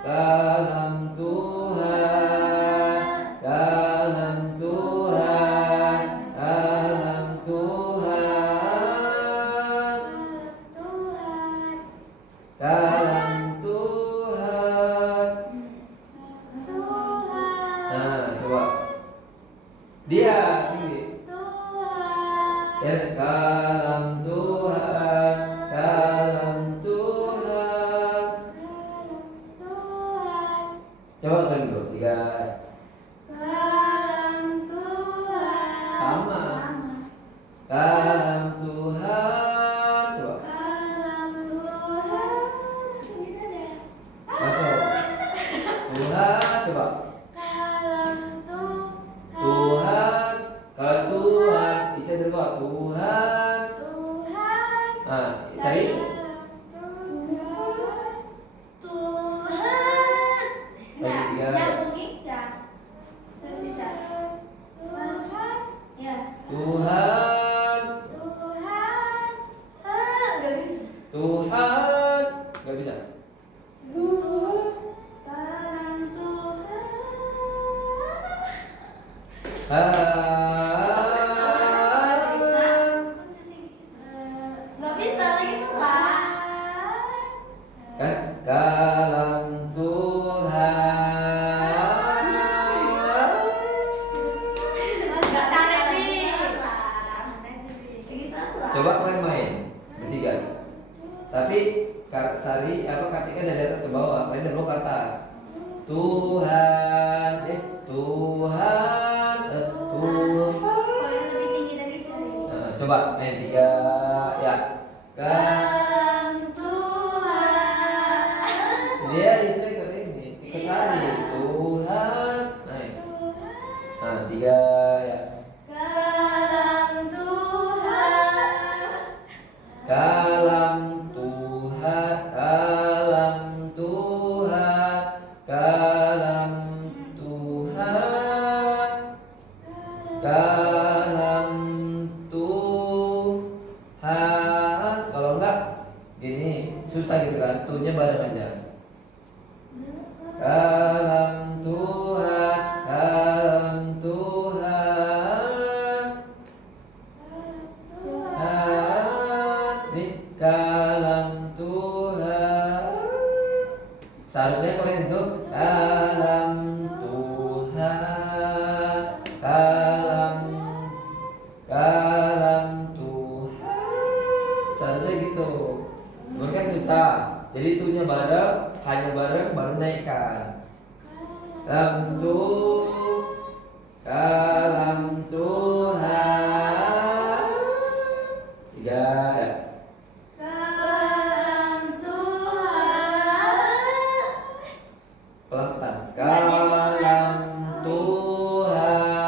Dalam Tuhan, dalam Tuhan, dalam Tuhan, dalam Tuhan. Nah, coba dia ini ya, dalam Tuhan, dalam Tuhan. Coba kalian dulu tiga. Sama. Dalam Tuhan. Coba masuk. Tuhan. Coba Tuhan. Kalau Tuhan, bisa dulu Tuhan. Nah, saya Nggak, tiga. nyambung Ica. Terus Ica. Ya. Tuhan. Nggak bisa. Tuhan. Gak bisa. Dalam Tuhan. Nggak bisa lagi salah. Kan dalam Tuhan. Nggak bisa lagi salah. Coba kalian main bertiga. Tapi Sari Katika dari atas ke bawah, kalian dari bawah ke atas. Tuhan, Tuhan, Tuhan. Poin lebih tinggi dari Cari. Nah, coba main tiga ya. Dalam Tuhan. Dia itu ikut ini, ikut Sari. Tuhan, naik. Nah, tiga ya. Dalam Tuhan. Dalam Tuhan, dalam Tuhan, dalam Tuhan, dalam Tuhan. Kalau enggak, gini susah gitu kan, tuhnya bareng aja. Dalam Tuhan, dalam Tuhan, nih dalam Tuhan. Seharusnya kalian itu dalam Tuhan, dalam Tuhan. Seharusnya gitu. Cuman kan susah. Jadi tuhnya bareng, hanya bareng baru naikkan. Dalam Tuhan. Tiga ya. Dalam Tuhan. Pelan-pelan. Dalam Tuhan.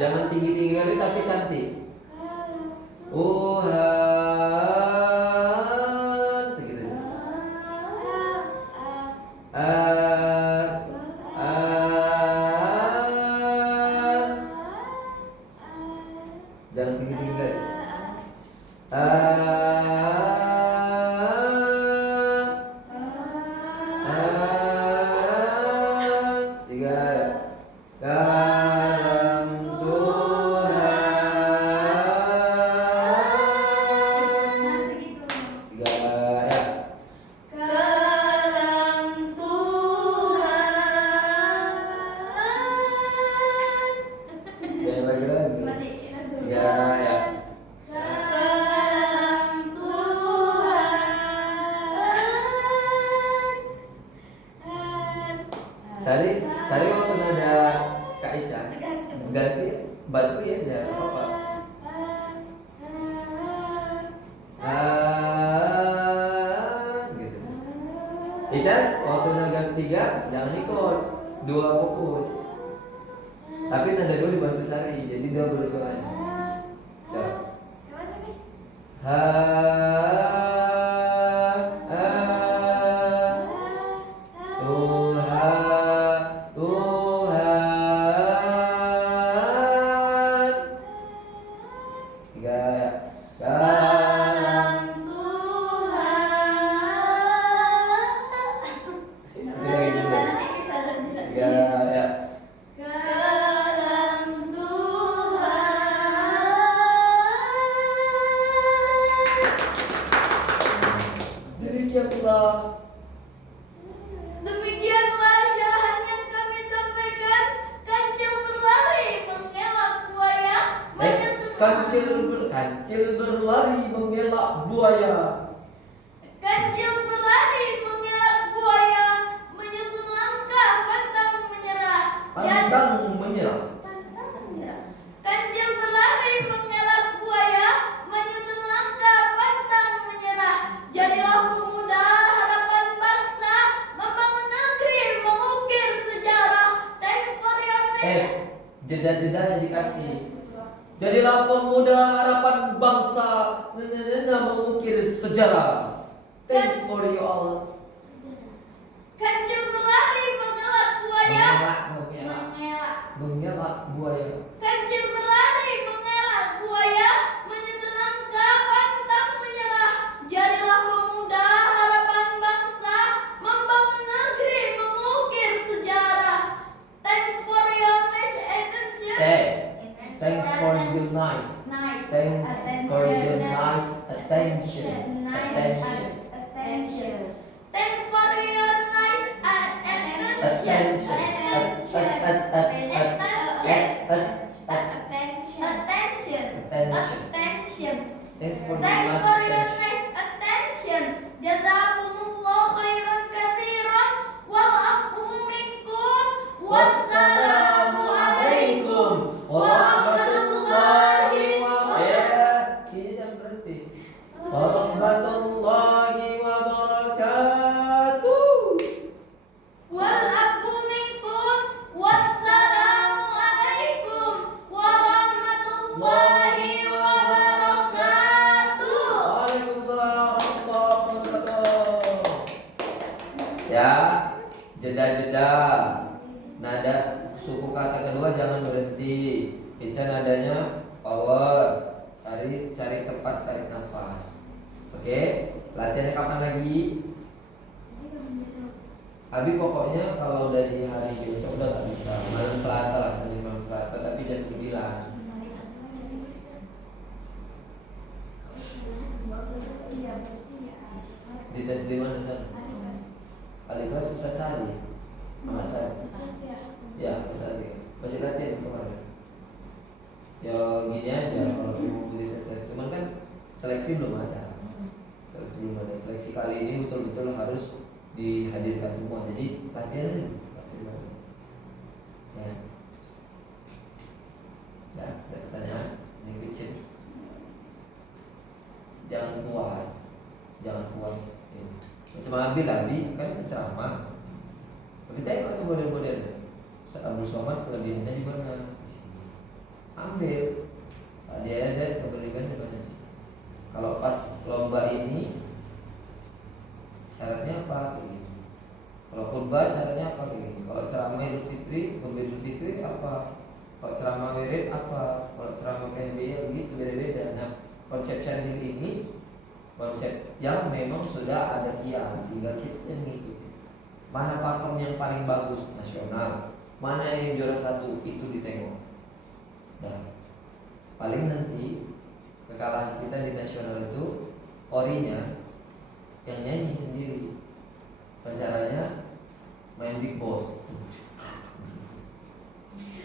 Jangan tinggi-tinggi kali tapi cantik. Segitu aja. Jangan tinggi-tinggi kali. Tiga. Dalam Tuhan. Tiga ya. Kalam Tuhan. Jangan lagi. Masih Tiga ya. Kalam Tuhan. Sari waktu ada Kak Ica ganti batu ya jangan apa. Gitu. Ica waktu nada tiga jangan ikut, dua fokus. Tapi nada dua dibantu Sari, jadi dua bersuaranya. Coba. Tuhan. Tiga ya. Kalam Tuhan. Tiga ya. Kalam Tuhan. Demikianlah. Demikianlah syarahan yang kami sampaikan. Kancil berlari mengelak buaya, menyusun Kancil berlari mengelak buaya. Kancil berlari mengelak buaya, menyusun langkah pantang menyerah. Pantang menyerah. Kancil berlari mengelak buaya, menyusun langkah pantang menyerah. Jadilah pemuda harapan bangsa, membangun negeri, mengukir sejarah. Thanks for your nation. Jeda-jedanya dikasih. Jadilah pemuda harapan bangsa, mengukir sejarah. Thanks for you all. Kancil berlari mengelak buaya. Mengelak buaya. Kancil berlari mengelak buaya, menyusun langkah pantang menyerah. Jadilah pemuda harapan bangsa, membangun negeri, mengukir sejarah. Thanks for your nice attention. Thanks for your nice. Thanks for your nice attention. Thanks for your nice attention. Thanks for your Thanks nice for your attention. nice attention. Jazakumullah khairan katsiran wal afu minkum. Wassalamu alaikum warahmatullahi wabarakatuh. Ini jangan berhenti. Warahmatullahi wabarakatuh. Wal afu minkum. Wassalamu alaikum warahmatullahi wabarakatuh. Waalaikumsalam warahmatullahi wabarakatuh. Ya, jeda-jeda. Nada suku kata kedua jangan berhenti. Ica nadanya power. Cari tempat tarik nafas. Oke, latihannya kapan lagi? Abi pokoknya kalau dari hari besok udah nggak bisa. Malam Selasa lah, Senin malam Selasa, tapi jam 9. Di tes di mana sana? Kali kelas Ustaz Sari. Ahmad Sari. Ya, Ustaz Sari. Masih latihan kemarin. Ya gini aja kalau mau di tes, cuman kan seleksi belum ada. Seleksi kali ini betul-betul harus dihadirkan semua. Jadi latihan aja. Ya. Ya, ada pertanyaan? Ini kecil. Jangan puas. Ini. Macam Abi kan penceramah. Tapi tanya waktu model-modelnya. Ustaz Abdul Somad kelebihannya di mana? ambil. Dia ada keberliban banyak sih. Kalau pas lomba ini syaratnya apa kayak gitu. Kalau khutbah syaratnya apa kayak gitu. Kalau ceramah Idul Fitri apa? Kalau ceramah wirid apa? Kalau ceramah PHB begitu beda-beda. Nah, konsep syaril ini konsep yang memang sudah ada kian, tinggal kita yang ngikutin. Mana pakem yang paling bagus nasional, mana yang juara 1 itu ditengok. Nah, paling nanti kekalahan kita di nasional itu orinya yang nyanyi sendiri. Caranya main Big Boss.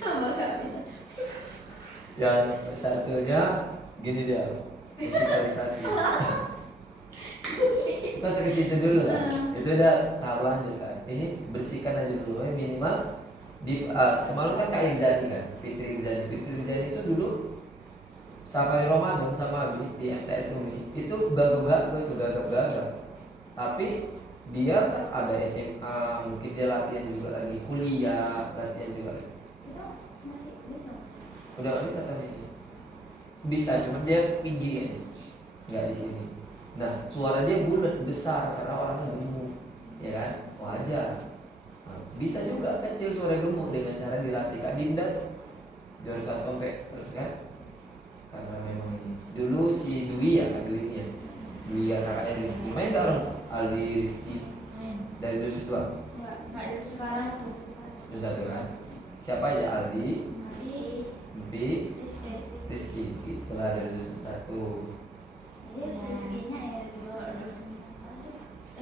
Gak bisa. Yang satunya gini dia, musikalisasi. Kita ke situ dulu lah. Itu udah tahap lanjut kan. Ini bersihkan aja dulu ya, minimal di semalam kan Kak Irzani kan, Fitri Irzani itu dulu Safari Ramadan sama Abi di MTS Umi itu gagap. Tapi dia kan ada SMA, mungkin dia latihan juga lagi, kuliah latihan juga. Itu masih bisa. Udah nggak bisa kan ini? Bisa, cuma dia tinggi ya, nggak di sini. Nah, suara dia bulat besar karena orangnya gemuk, ya kan? Wajar. Nah, bisa juga kecil suara gemuk dengan cara dilatih. Kak Dinda tuh juara 1 sampai terus kan? Karena memang ini. Dulu si Dwi ya, Kak Dwi ya. Dwi ya kakaknya Rizky. Main gak orang? Aldi Rizky dari dulu dua. Enggak dari sekarang tuh. Terus satu kan? Siapa aja? Aldi, Masih Bi, Rizky. Rizky. Itulah dari dulu 1. Iya, Rizky-nya ya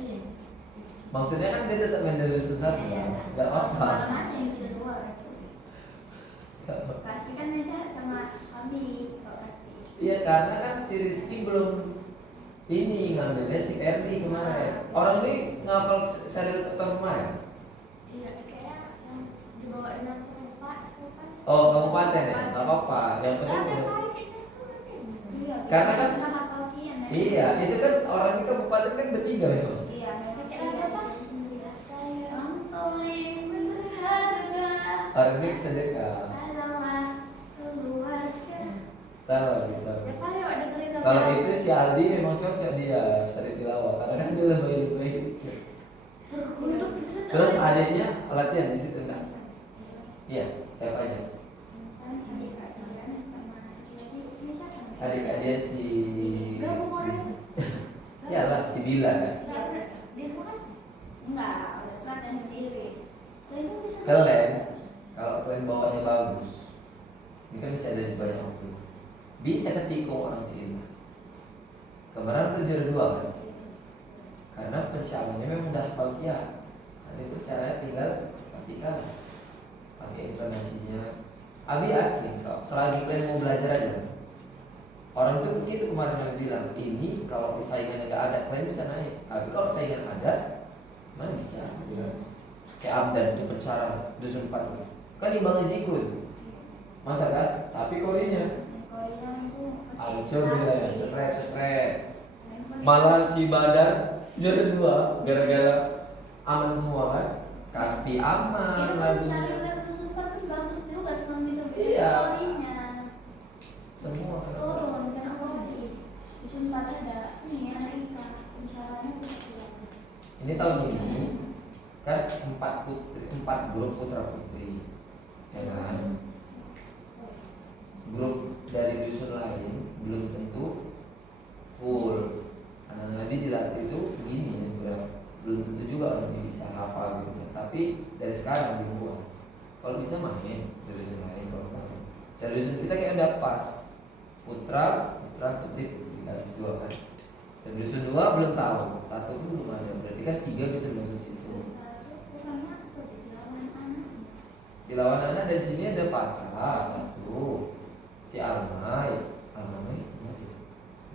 iya. Maksudnya kan dia tetap main dari dulu 1 kan? Gak apa-apa. Kemarin aja yang bisa 2. Kaspi kan beda sama Abi. Kalau Kaspi. Iya, karena kan si Rizky belum ini ngambilnya si Erdi kemarin. Orang ini ngafal Syaril Keton kemarin. Iya, kayaknya yang dibawain aku lupa. Oh, kabupaten ya? Gak apa-apa. Yang penting Soalnya udah- kemarin kayaknya aku nanti. Iya, Karena kan- pernah hafal kian ya. Iya, itu kan orang di kabupaten kan bertiga ya. Iya, mereka kayak apa? Yang paling berharga Orang ini sedekah. adalah keluarga. Tahu gitu. Ya Pak, yuk dengerin tapi Kalau aku. itu si Aldi memang cocok dia Syaril tilawah karena kan dia lebih baik. Untuk itu Terus adiknya latihan di situ kan? Iya, siapa aja? adik-adikan sama satu lagi bisa kan? Adik-adikan si Gabung orang. Ya lah, si Bila kan. Ya udah, di rumah kan? Enggak, udah latihan sendiri. Kalian tuh bisa. Kalian kalau kalian bawanya bagus, ini kan bisa ada di banyak waktu. Bisa ketikung orang sini. Kemarin tuh juara 2 kan? Karena pencariannya memang udah hafal Kia. Nah, itu caranya tinggal praktikal, pakai intonasinya. Abi yakin kalau selagi kalian mau belajar aja. Orang itu begitu kemarin yang bilang ini kalau saingannya nggak ada kalian bisa naik. Tapi kalau saingan ada, mana bisa? Kayak Abdan itu pencara dusun 4 kan Imam Jikun, mantap kan? Tapi korinya Korea itu ancur bila ya, stres. Malah si Badar juara 2 gara-gara aman semua kan. Kaspi aman itu kan lagi. Syaril dan Kusumpa kan bagus juga sebelum itu. Iya. Korinya Semua turun karena kori. Kusumpa ada ini ya Rika. Pencariannya tuh ini tahun ini kan 4 grup putra putri, ya kan? Grup dari dusun lain belum tentu full. Karena tadi dilatih itu begini ya sebenarnya, belum tentu juga orang bisa hafal gitu. Tapi dari sekarang dibuat. Kalau bisa main dari dusun lain, kalau kan dari dusun kita kayak ada pas putra putri habis 2 kan. Dan dusun 2 belum tahu, 1 pun belum ada. Berarti kan 3 bisa masuk situ. Dilawan anak dari sini ada Fatra 1, si Almay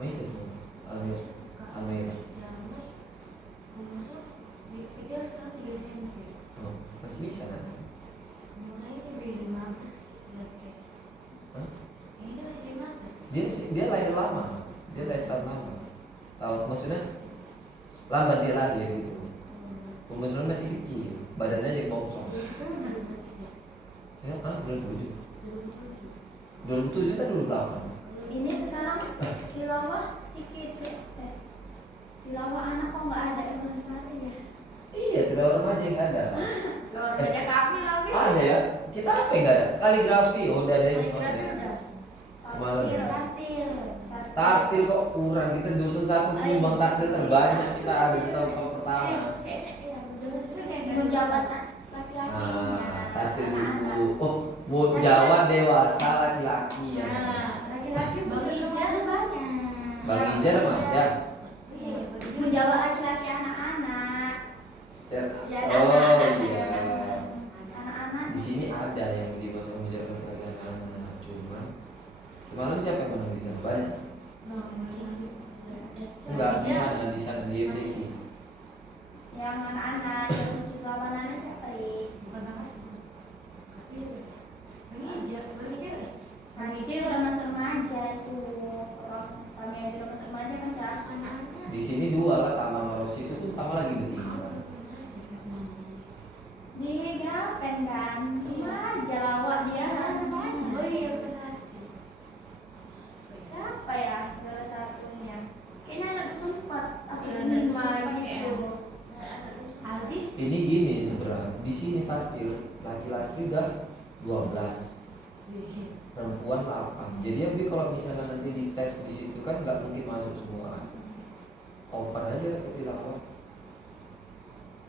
itu semua. Almay. Oh, masih bisa kan? Hah? Dia lahir lama, dia lahir tahun lama. Tahun maksudnya lambat dia lahir gitu. Umurnya masih kecil, badannya jadi bongkok. Saya belum 7. 2007 kan 28. Ini sekarang tilawah sikit tilawah anak kok nggak ada yang Sari ya? Iya, tidak remaja yang nggak ada. Kalau kerja kami lagi. Ada ya? Kita apa yang nggak ada? Kaligrafi, oh udah ada yang Kaligrafi seperti udah. semalam. Tartil. Tartil kok kurang, kita dusun satu penyumbang tartil terbanyak kita ada di tahun pertama. Menjabat laki-laki. Tartil dulu. Oh, mau Jawa dewasa laki-laki ya. Laki-laki Bang begitu banyak. Bang Ija remaja. Menjabat laki-laki anak-anak. Ya, Oh anak-anak. iya. Anak-anak. Di sini ada yang di bahasa Indonesia berkaitan dengan cuman semalam siapa yang menang di sana banyak? Enggak di sana di FDI. Yang anak-anak yang 78 siapa nih? Bukan Mas. Mas Ici udah masuk remaja itu. Orang kami yang udah masuk remaja kan cak anak-anak. Di sini dua lah Tama sama Rosi itu tuh Tama lagi bertiga. Dia gapen kan? Remaja lawak dia remaja. Oh iya benar. Siapa ya salah satunya? Kayaknya anak sempat tapi Anak lima sempat gitu. Aldi. Ini gini sebenarnya di sini tartil laki-laki udah 12, perempuan 8. Jadi Abi kalau misalnya nanti dites di situ kan nggak mungkin masuk semua. Open aja ke tilawah.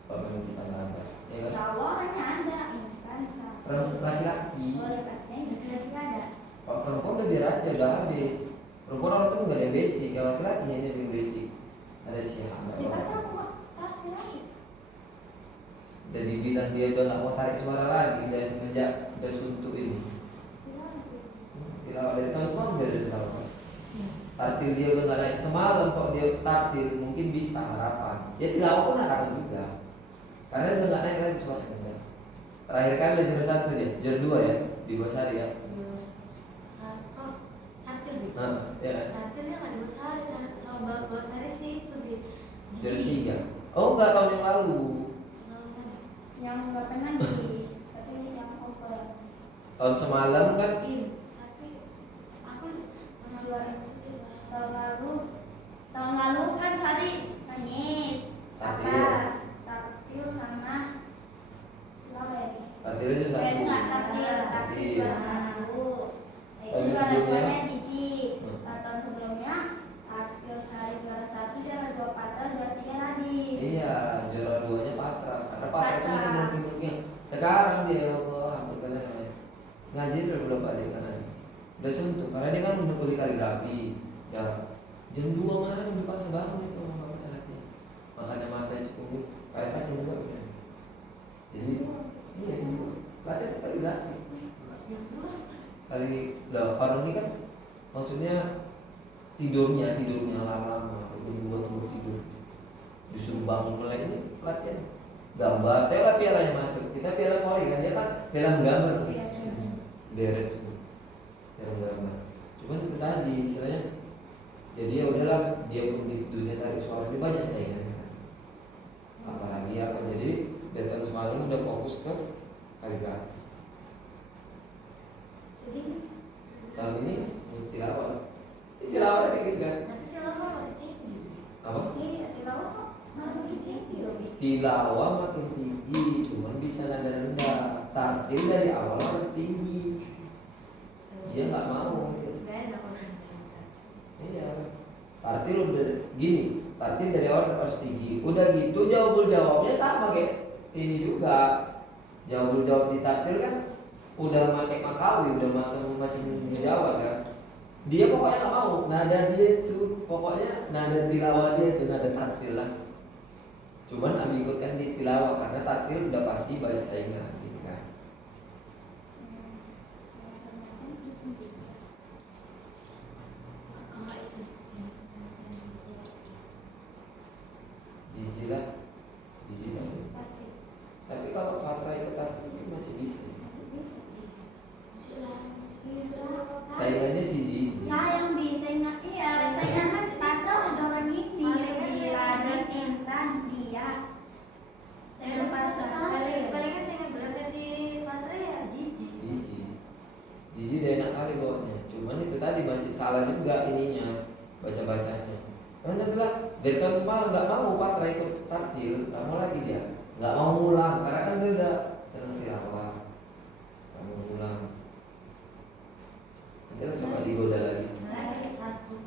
Kalau memang kita nggak ada, ya kan? Kalau orangnya ada, ini kan satu. Laki-laki. Boleh katanya laki-laki ada. Kalau perempuan udah biar aja udah habis. Perempuan orang tuh nggak ada yang basic, kalau laki-laki ini ada yang basic. Ada siapa? Siapa tahu kok pasti lagi. Dan dibilang dia udah nggak mau tarik suara lagi dari semenjak udah suntuk ini. Tilawah dari tahun kemarin udah ada tilawah. Tartil dia udah nggak naik semalam kok dia tartil mungkin bisa harapan. Ya tilawah pun harapan juga. Karena dia udah nggak naik lagi suaranya. Terakhir kali dia juara 1 dia, juara 2 ya di Bosari ya. Oh, Tartil Bu. Nah, ya kan? Tartilnya nggak di Bosari, sama Bosari sih itu di Juara 3. Oh enggak tahun yang lalu. Yang nggak pernah di tapi yang over. Tahun semalam kan Tapi aku pernah juara itu sih. Tahun lalu kan Sari langit Tartil. tartil sama apa ya nih? Tartilnya itu satu. Itu nggak tartil juara satu. Itu Tahun juara sebelumnya? duanya Cici. Hmm. Tahun sebelumnya tartil Sari juara satu, juara 2 Patra, juara 3 Radit. Iya, juara 2-nya Patra. Karena Patra itu masih Patra. mungkin sekarang dia ya Allah hampir kalian ngaji udah berapa kali nggak ngaji. Udah suntuk karena dia kan udah kuliah kaligrafi. Ya jam 2 malam udah pas bangun itu makanya hatinya. Makanya matanya cukup kayak kasih juga kan. Jadi iya itu latihan kaligrafi. Jam 2. Kali udah Parun ini kan maksudnya tidurnya lama-lama itu buat tidur disuruh bangun mulai ini latihan gambar tapi pialanya masuk kita piala sorry kan dia kan piala menggambar tuh deret semua piala menggambar cuman itu tadi istilahnya jadi ya udahlah dia pun di dunia tarik suara ini banyak saingannya apalagi apa jadi datang semalam udah fokus ke kaligrafi Jadi tahun ini tilawah kayak gitu kan Tapi selama makin tinggi. apa ini tilawah kok malah begitu tinggi loh. Bi. tilawah makin tinggi cuman bisa nada rendah tartil dari awal harus tinggi dia nggak mau Gak enak orang. iya tartil udah gini tartil dari awal harus tinggi udah gitu jawabnya sama kayak ini juga jawab di tartil kan udah pakai makawi udah macam Jawa kan dia pokoknya nggak mau nada dia itu pokoknya nada tilawah dia itu nada tartil lah cuman Abi ikutkan di tilawah karena tartil udah pasti banyak saingan gitu kan Kalau itu. jijik lah tapi kalau Patra ikut tartil mungkin masih bisa saingannya si Jiji Sayang di saingan iya saingan Mas Patra udah orang ini lebih Radit Intan dia. Saya lupa Paling kan saya berat tadi masih salah juga ininya baca-bacanya. Karena bilang dari tahun semalam nggak mau Patra ikut tartil, nggak mau lagi dia, nggak mau ngulang karena kan dia udah seneng tilawah, nggak mau ngulang. Nanti lah coba digoda lagi.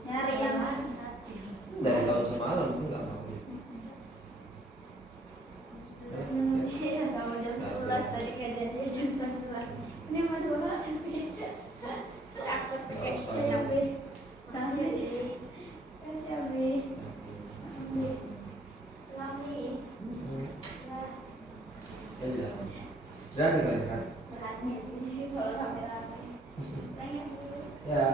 Nyari yang masih satu. Dari tahun semalam pun nggak mau. Iya, kamu jam 11 tadi kejadian jam 11. Ini mah dua beda. Aku pakai yang B. Kasih kasih B. Lami. Ya udah. Jadi kan? Berat nih kalau rame-rame. Pengen dulu. Ya.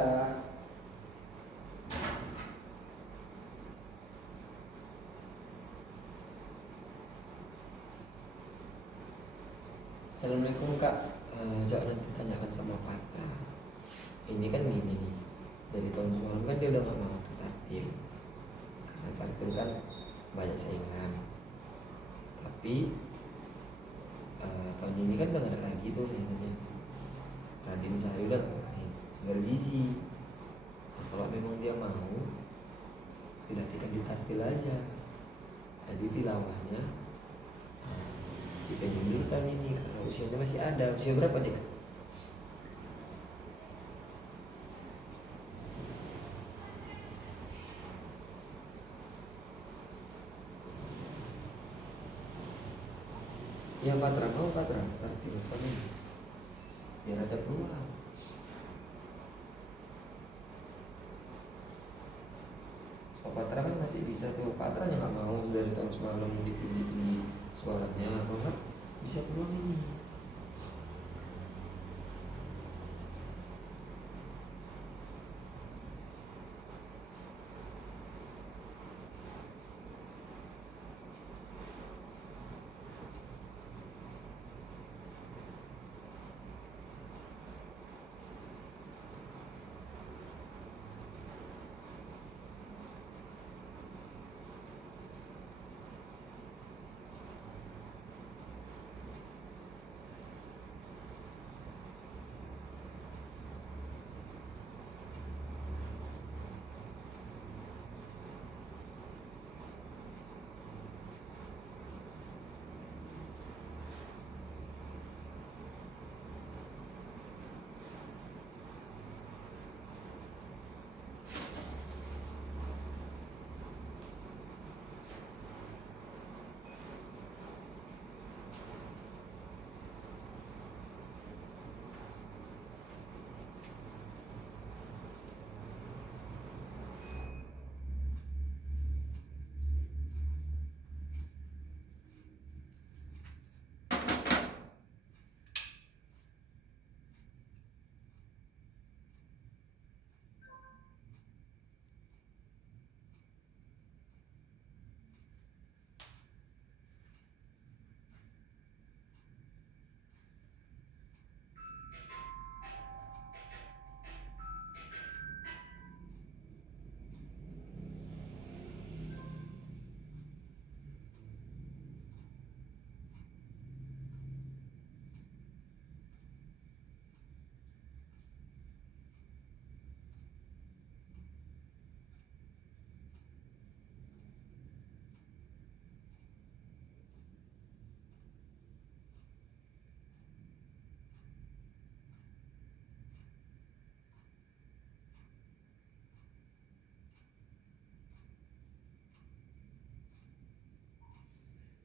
Assalamualaikum Kak. Coba nanti tanyakan sama Patra. Ini kan gini nih. Dari tahun semalam kan dia udah gak mau tuh tartil. Karena tartil kan banyak saingan. Tapi tahun ini kan udah gak ada lagi tuh saingannya. Radin saya udah gak main, tinggal Zizi. Nah, kalau memang dia mau, dilatihkan di tartil aja. Jadi tilawahnya dipending dulu tahun ini karena usianya masih ada. Usia berapa dia? Ya Patra mau Patra tartil tahun ini biar ada peluang. So Patra kan masih bisa tuh. Patra yang nggak mau dari tahun semalam di tinggi suaranya, kalau nggak bisa peluang ini.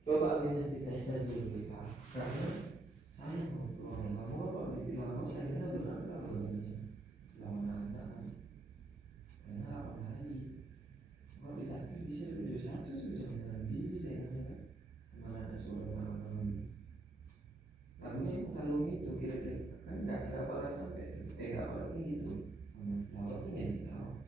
Coba ambil nanti tes dulu BK. Karena saya ngobrol, nggak ngobrol di tilawah saya kira benar nggak sebenarnya tilawah nada kan. Karena apa lagi? Kalau ditartil bisa 71 sudah benar Zizi saya kira sama nada suara malam lagunya selalu itu kira-kira kan nggak pernah sampai nggak pernah tinggi tuh sama tilawah tinggi tilawah.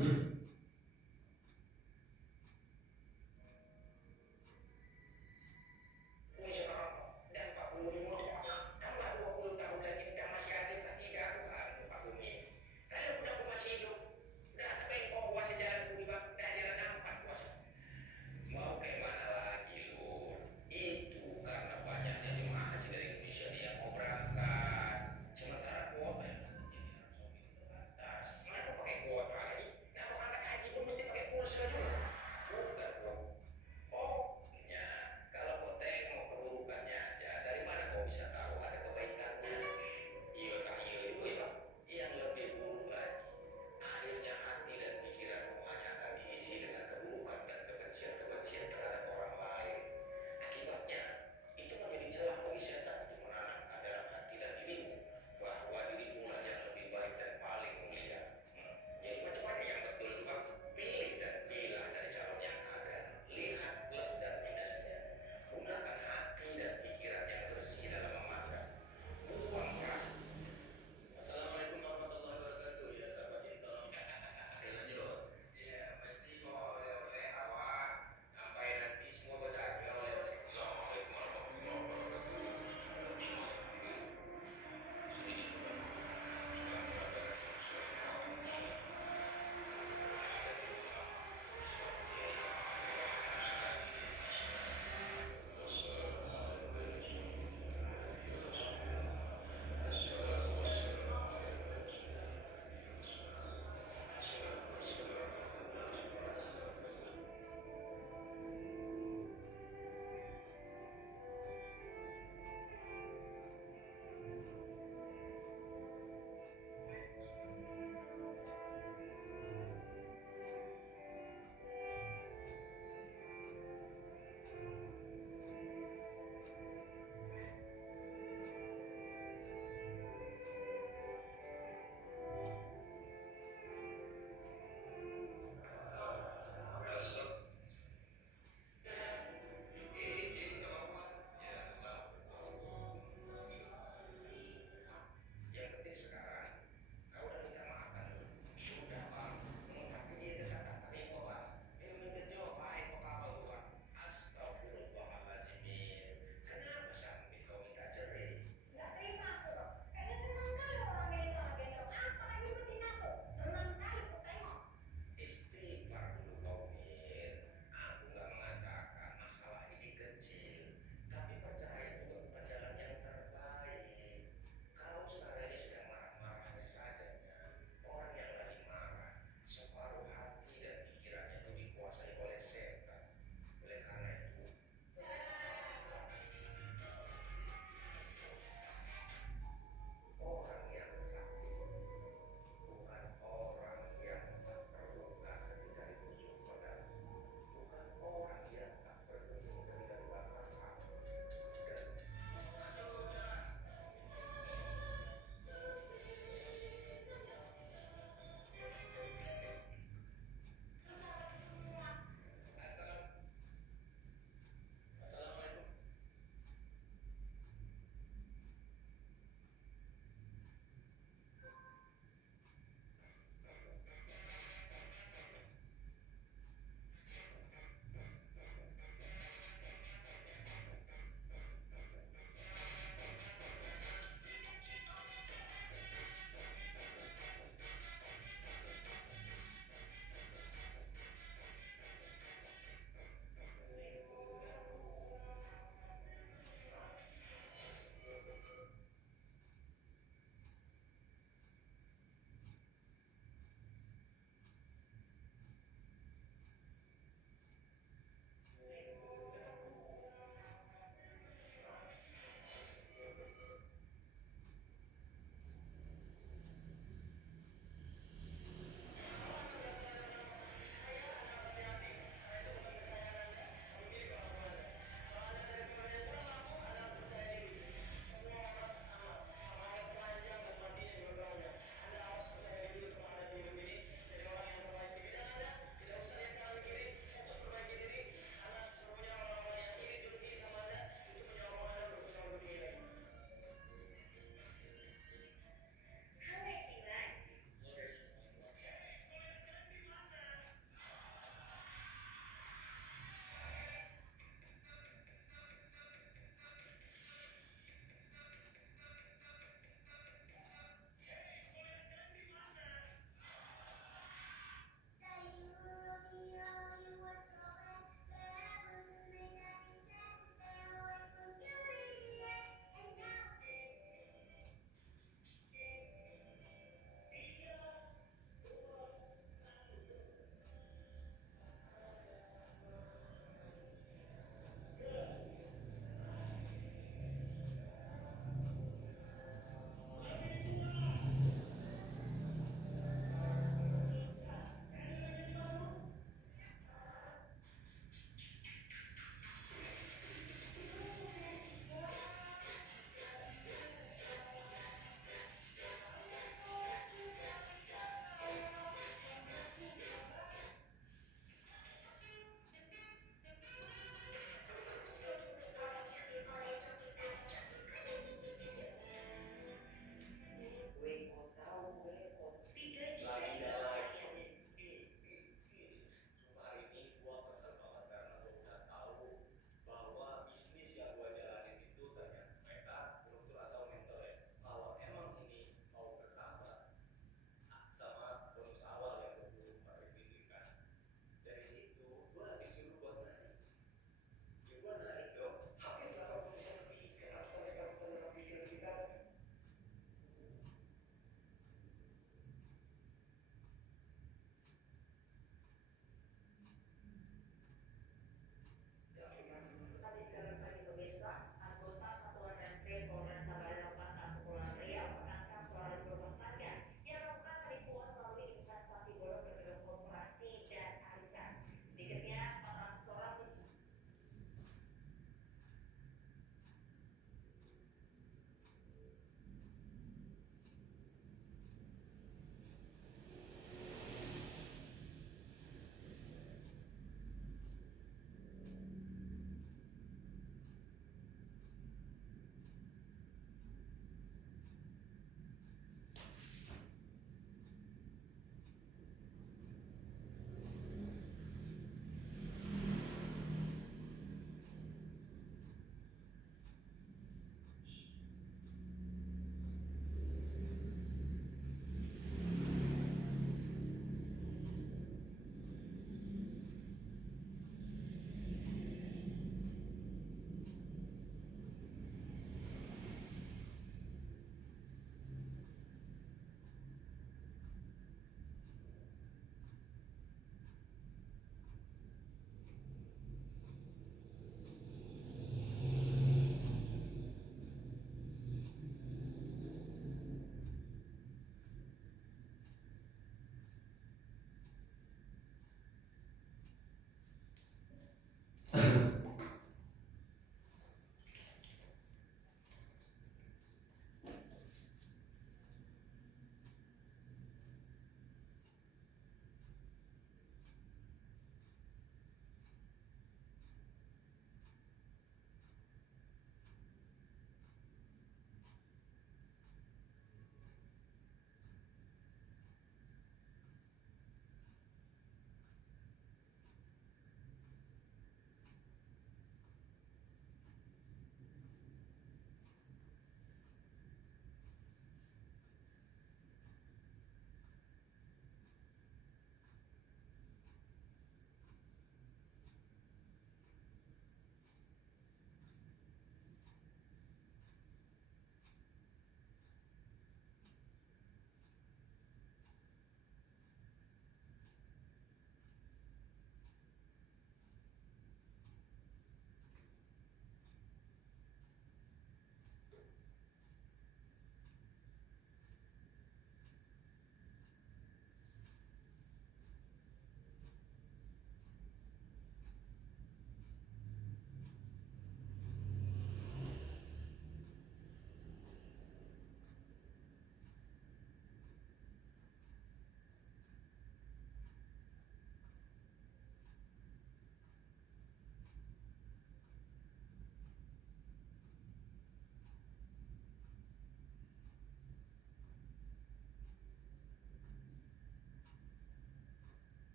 Ini sekarang dan Pak Bumi mau tambah 20 tahun lagi udah masih ada tak tidak aku Pak Bumi. Kalau udah aku masih hidup, udah bengkok kuasa jalan bumi bang, udah jalan nampak kuasa. Mau kayak mana lagi lu? Itu karena banyaknya jemaah haji dari Indonesia nih yang mau berangkat. Sementara kuota yang tersedia di Arab Saudi terbatas. Mana mau pakai kuota lagi? Nggak mau angkat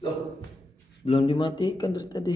Loh, belum dimatikan dari tadi.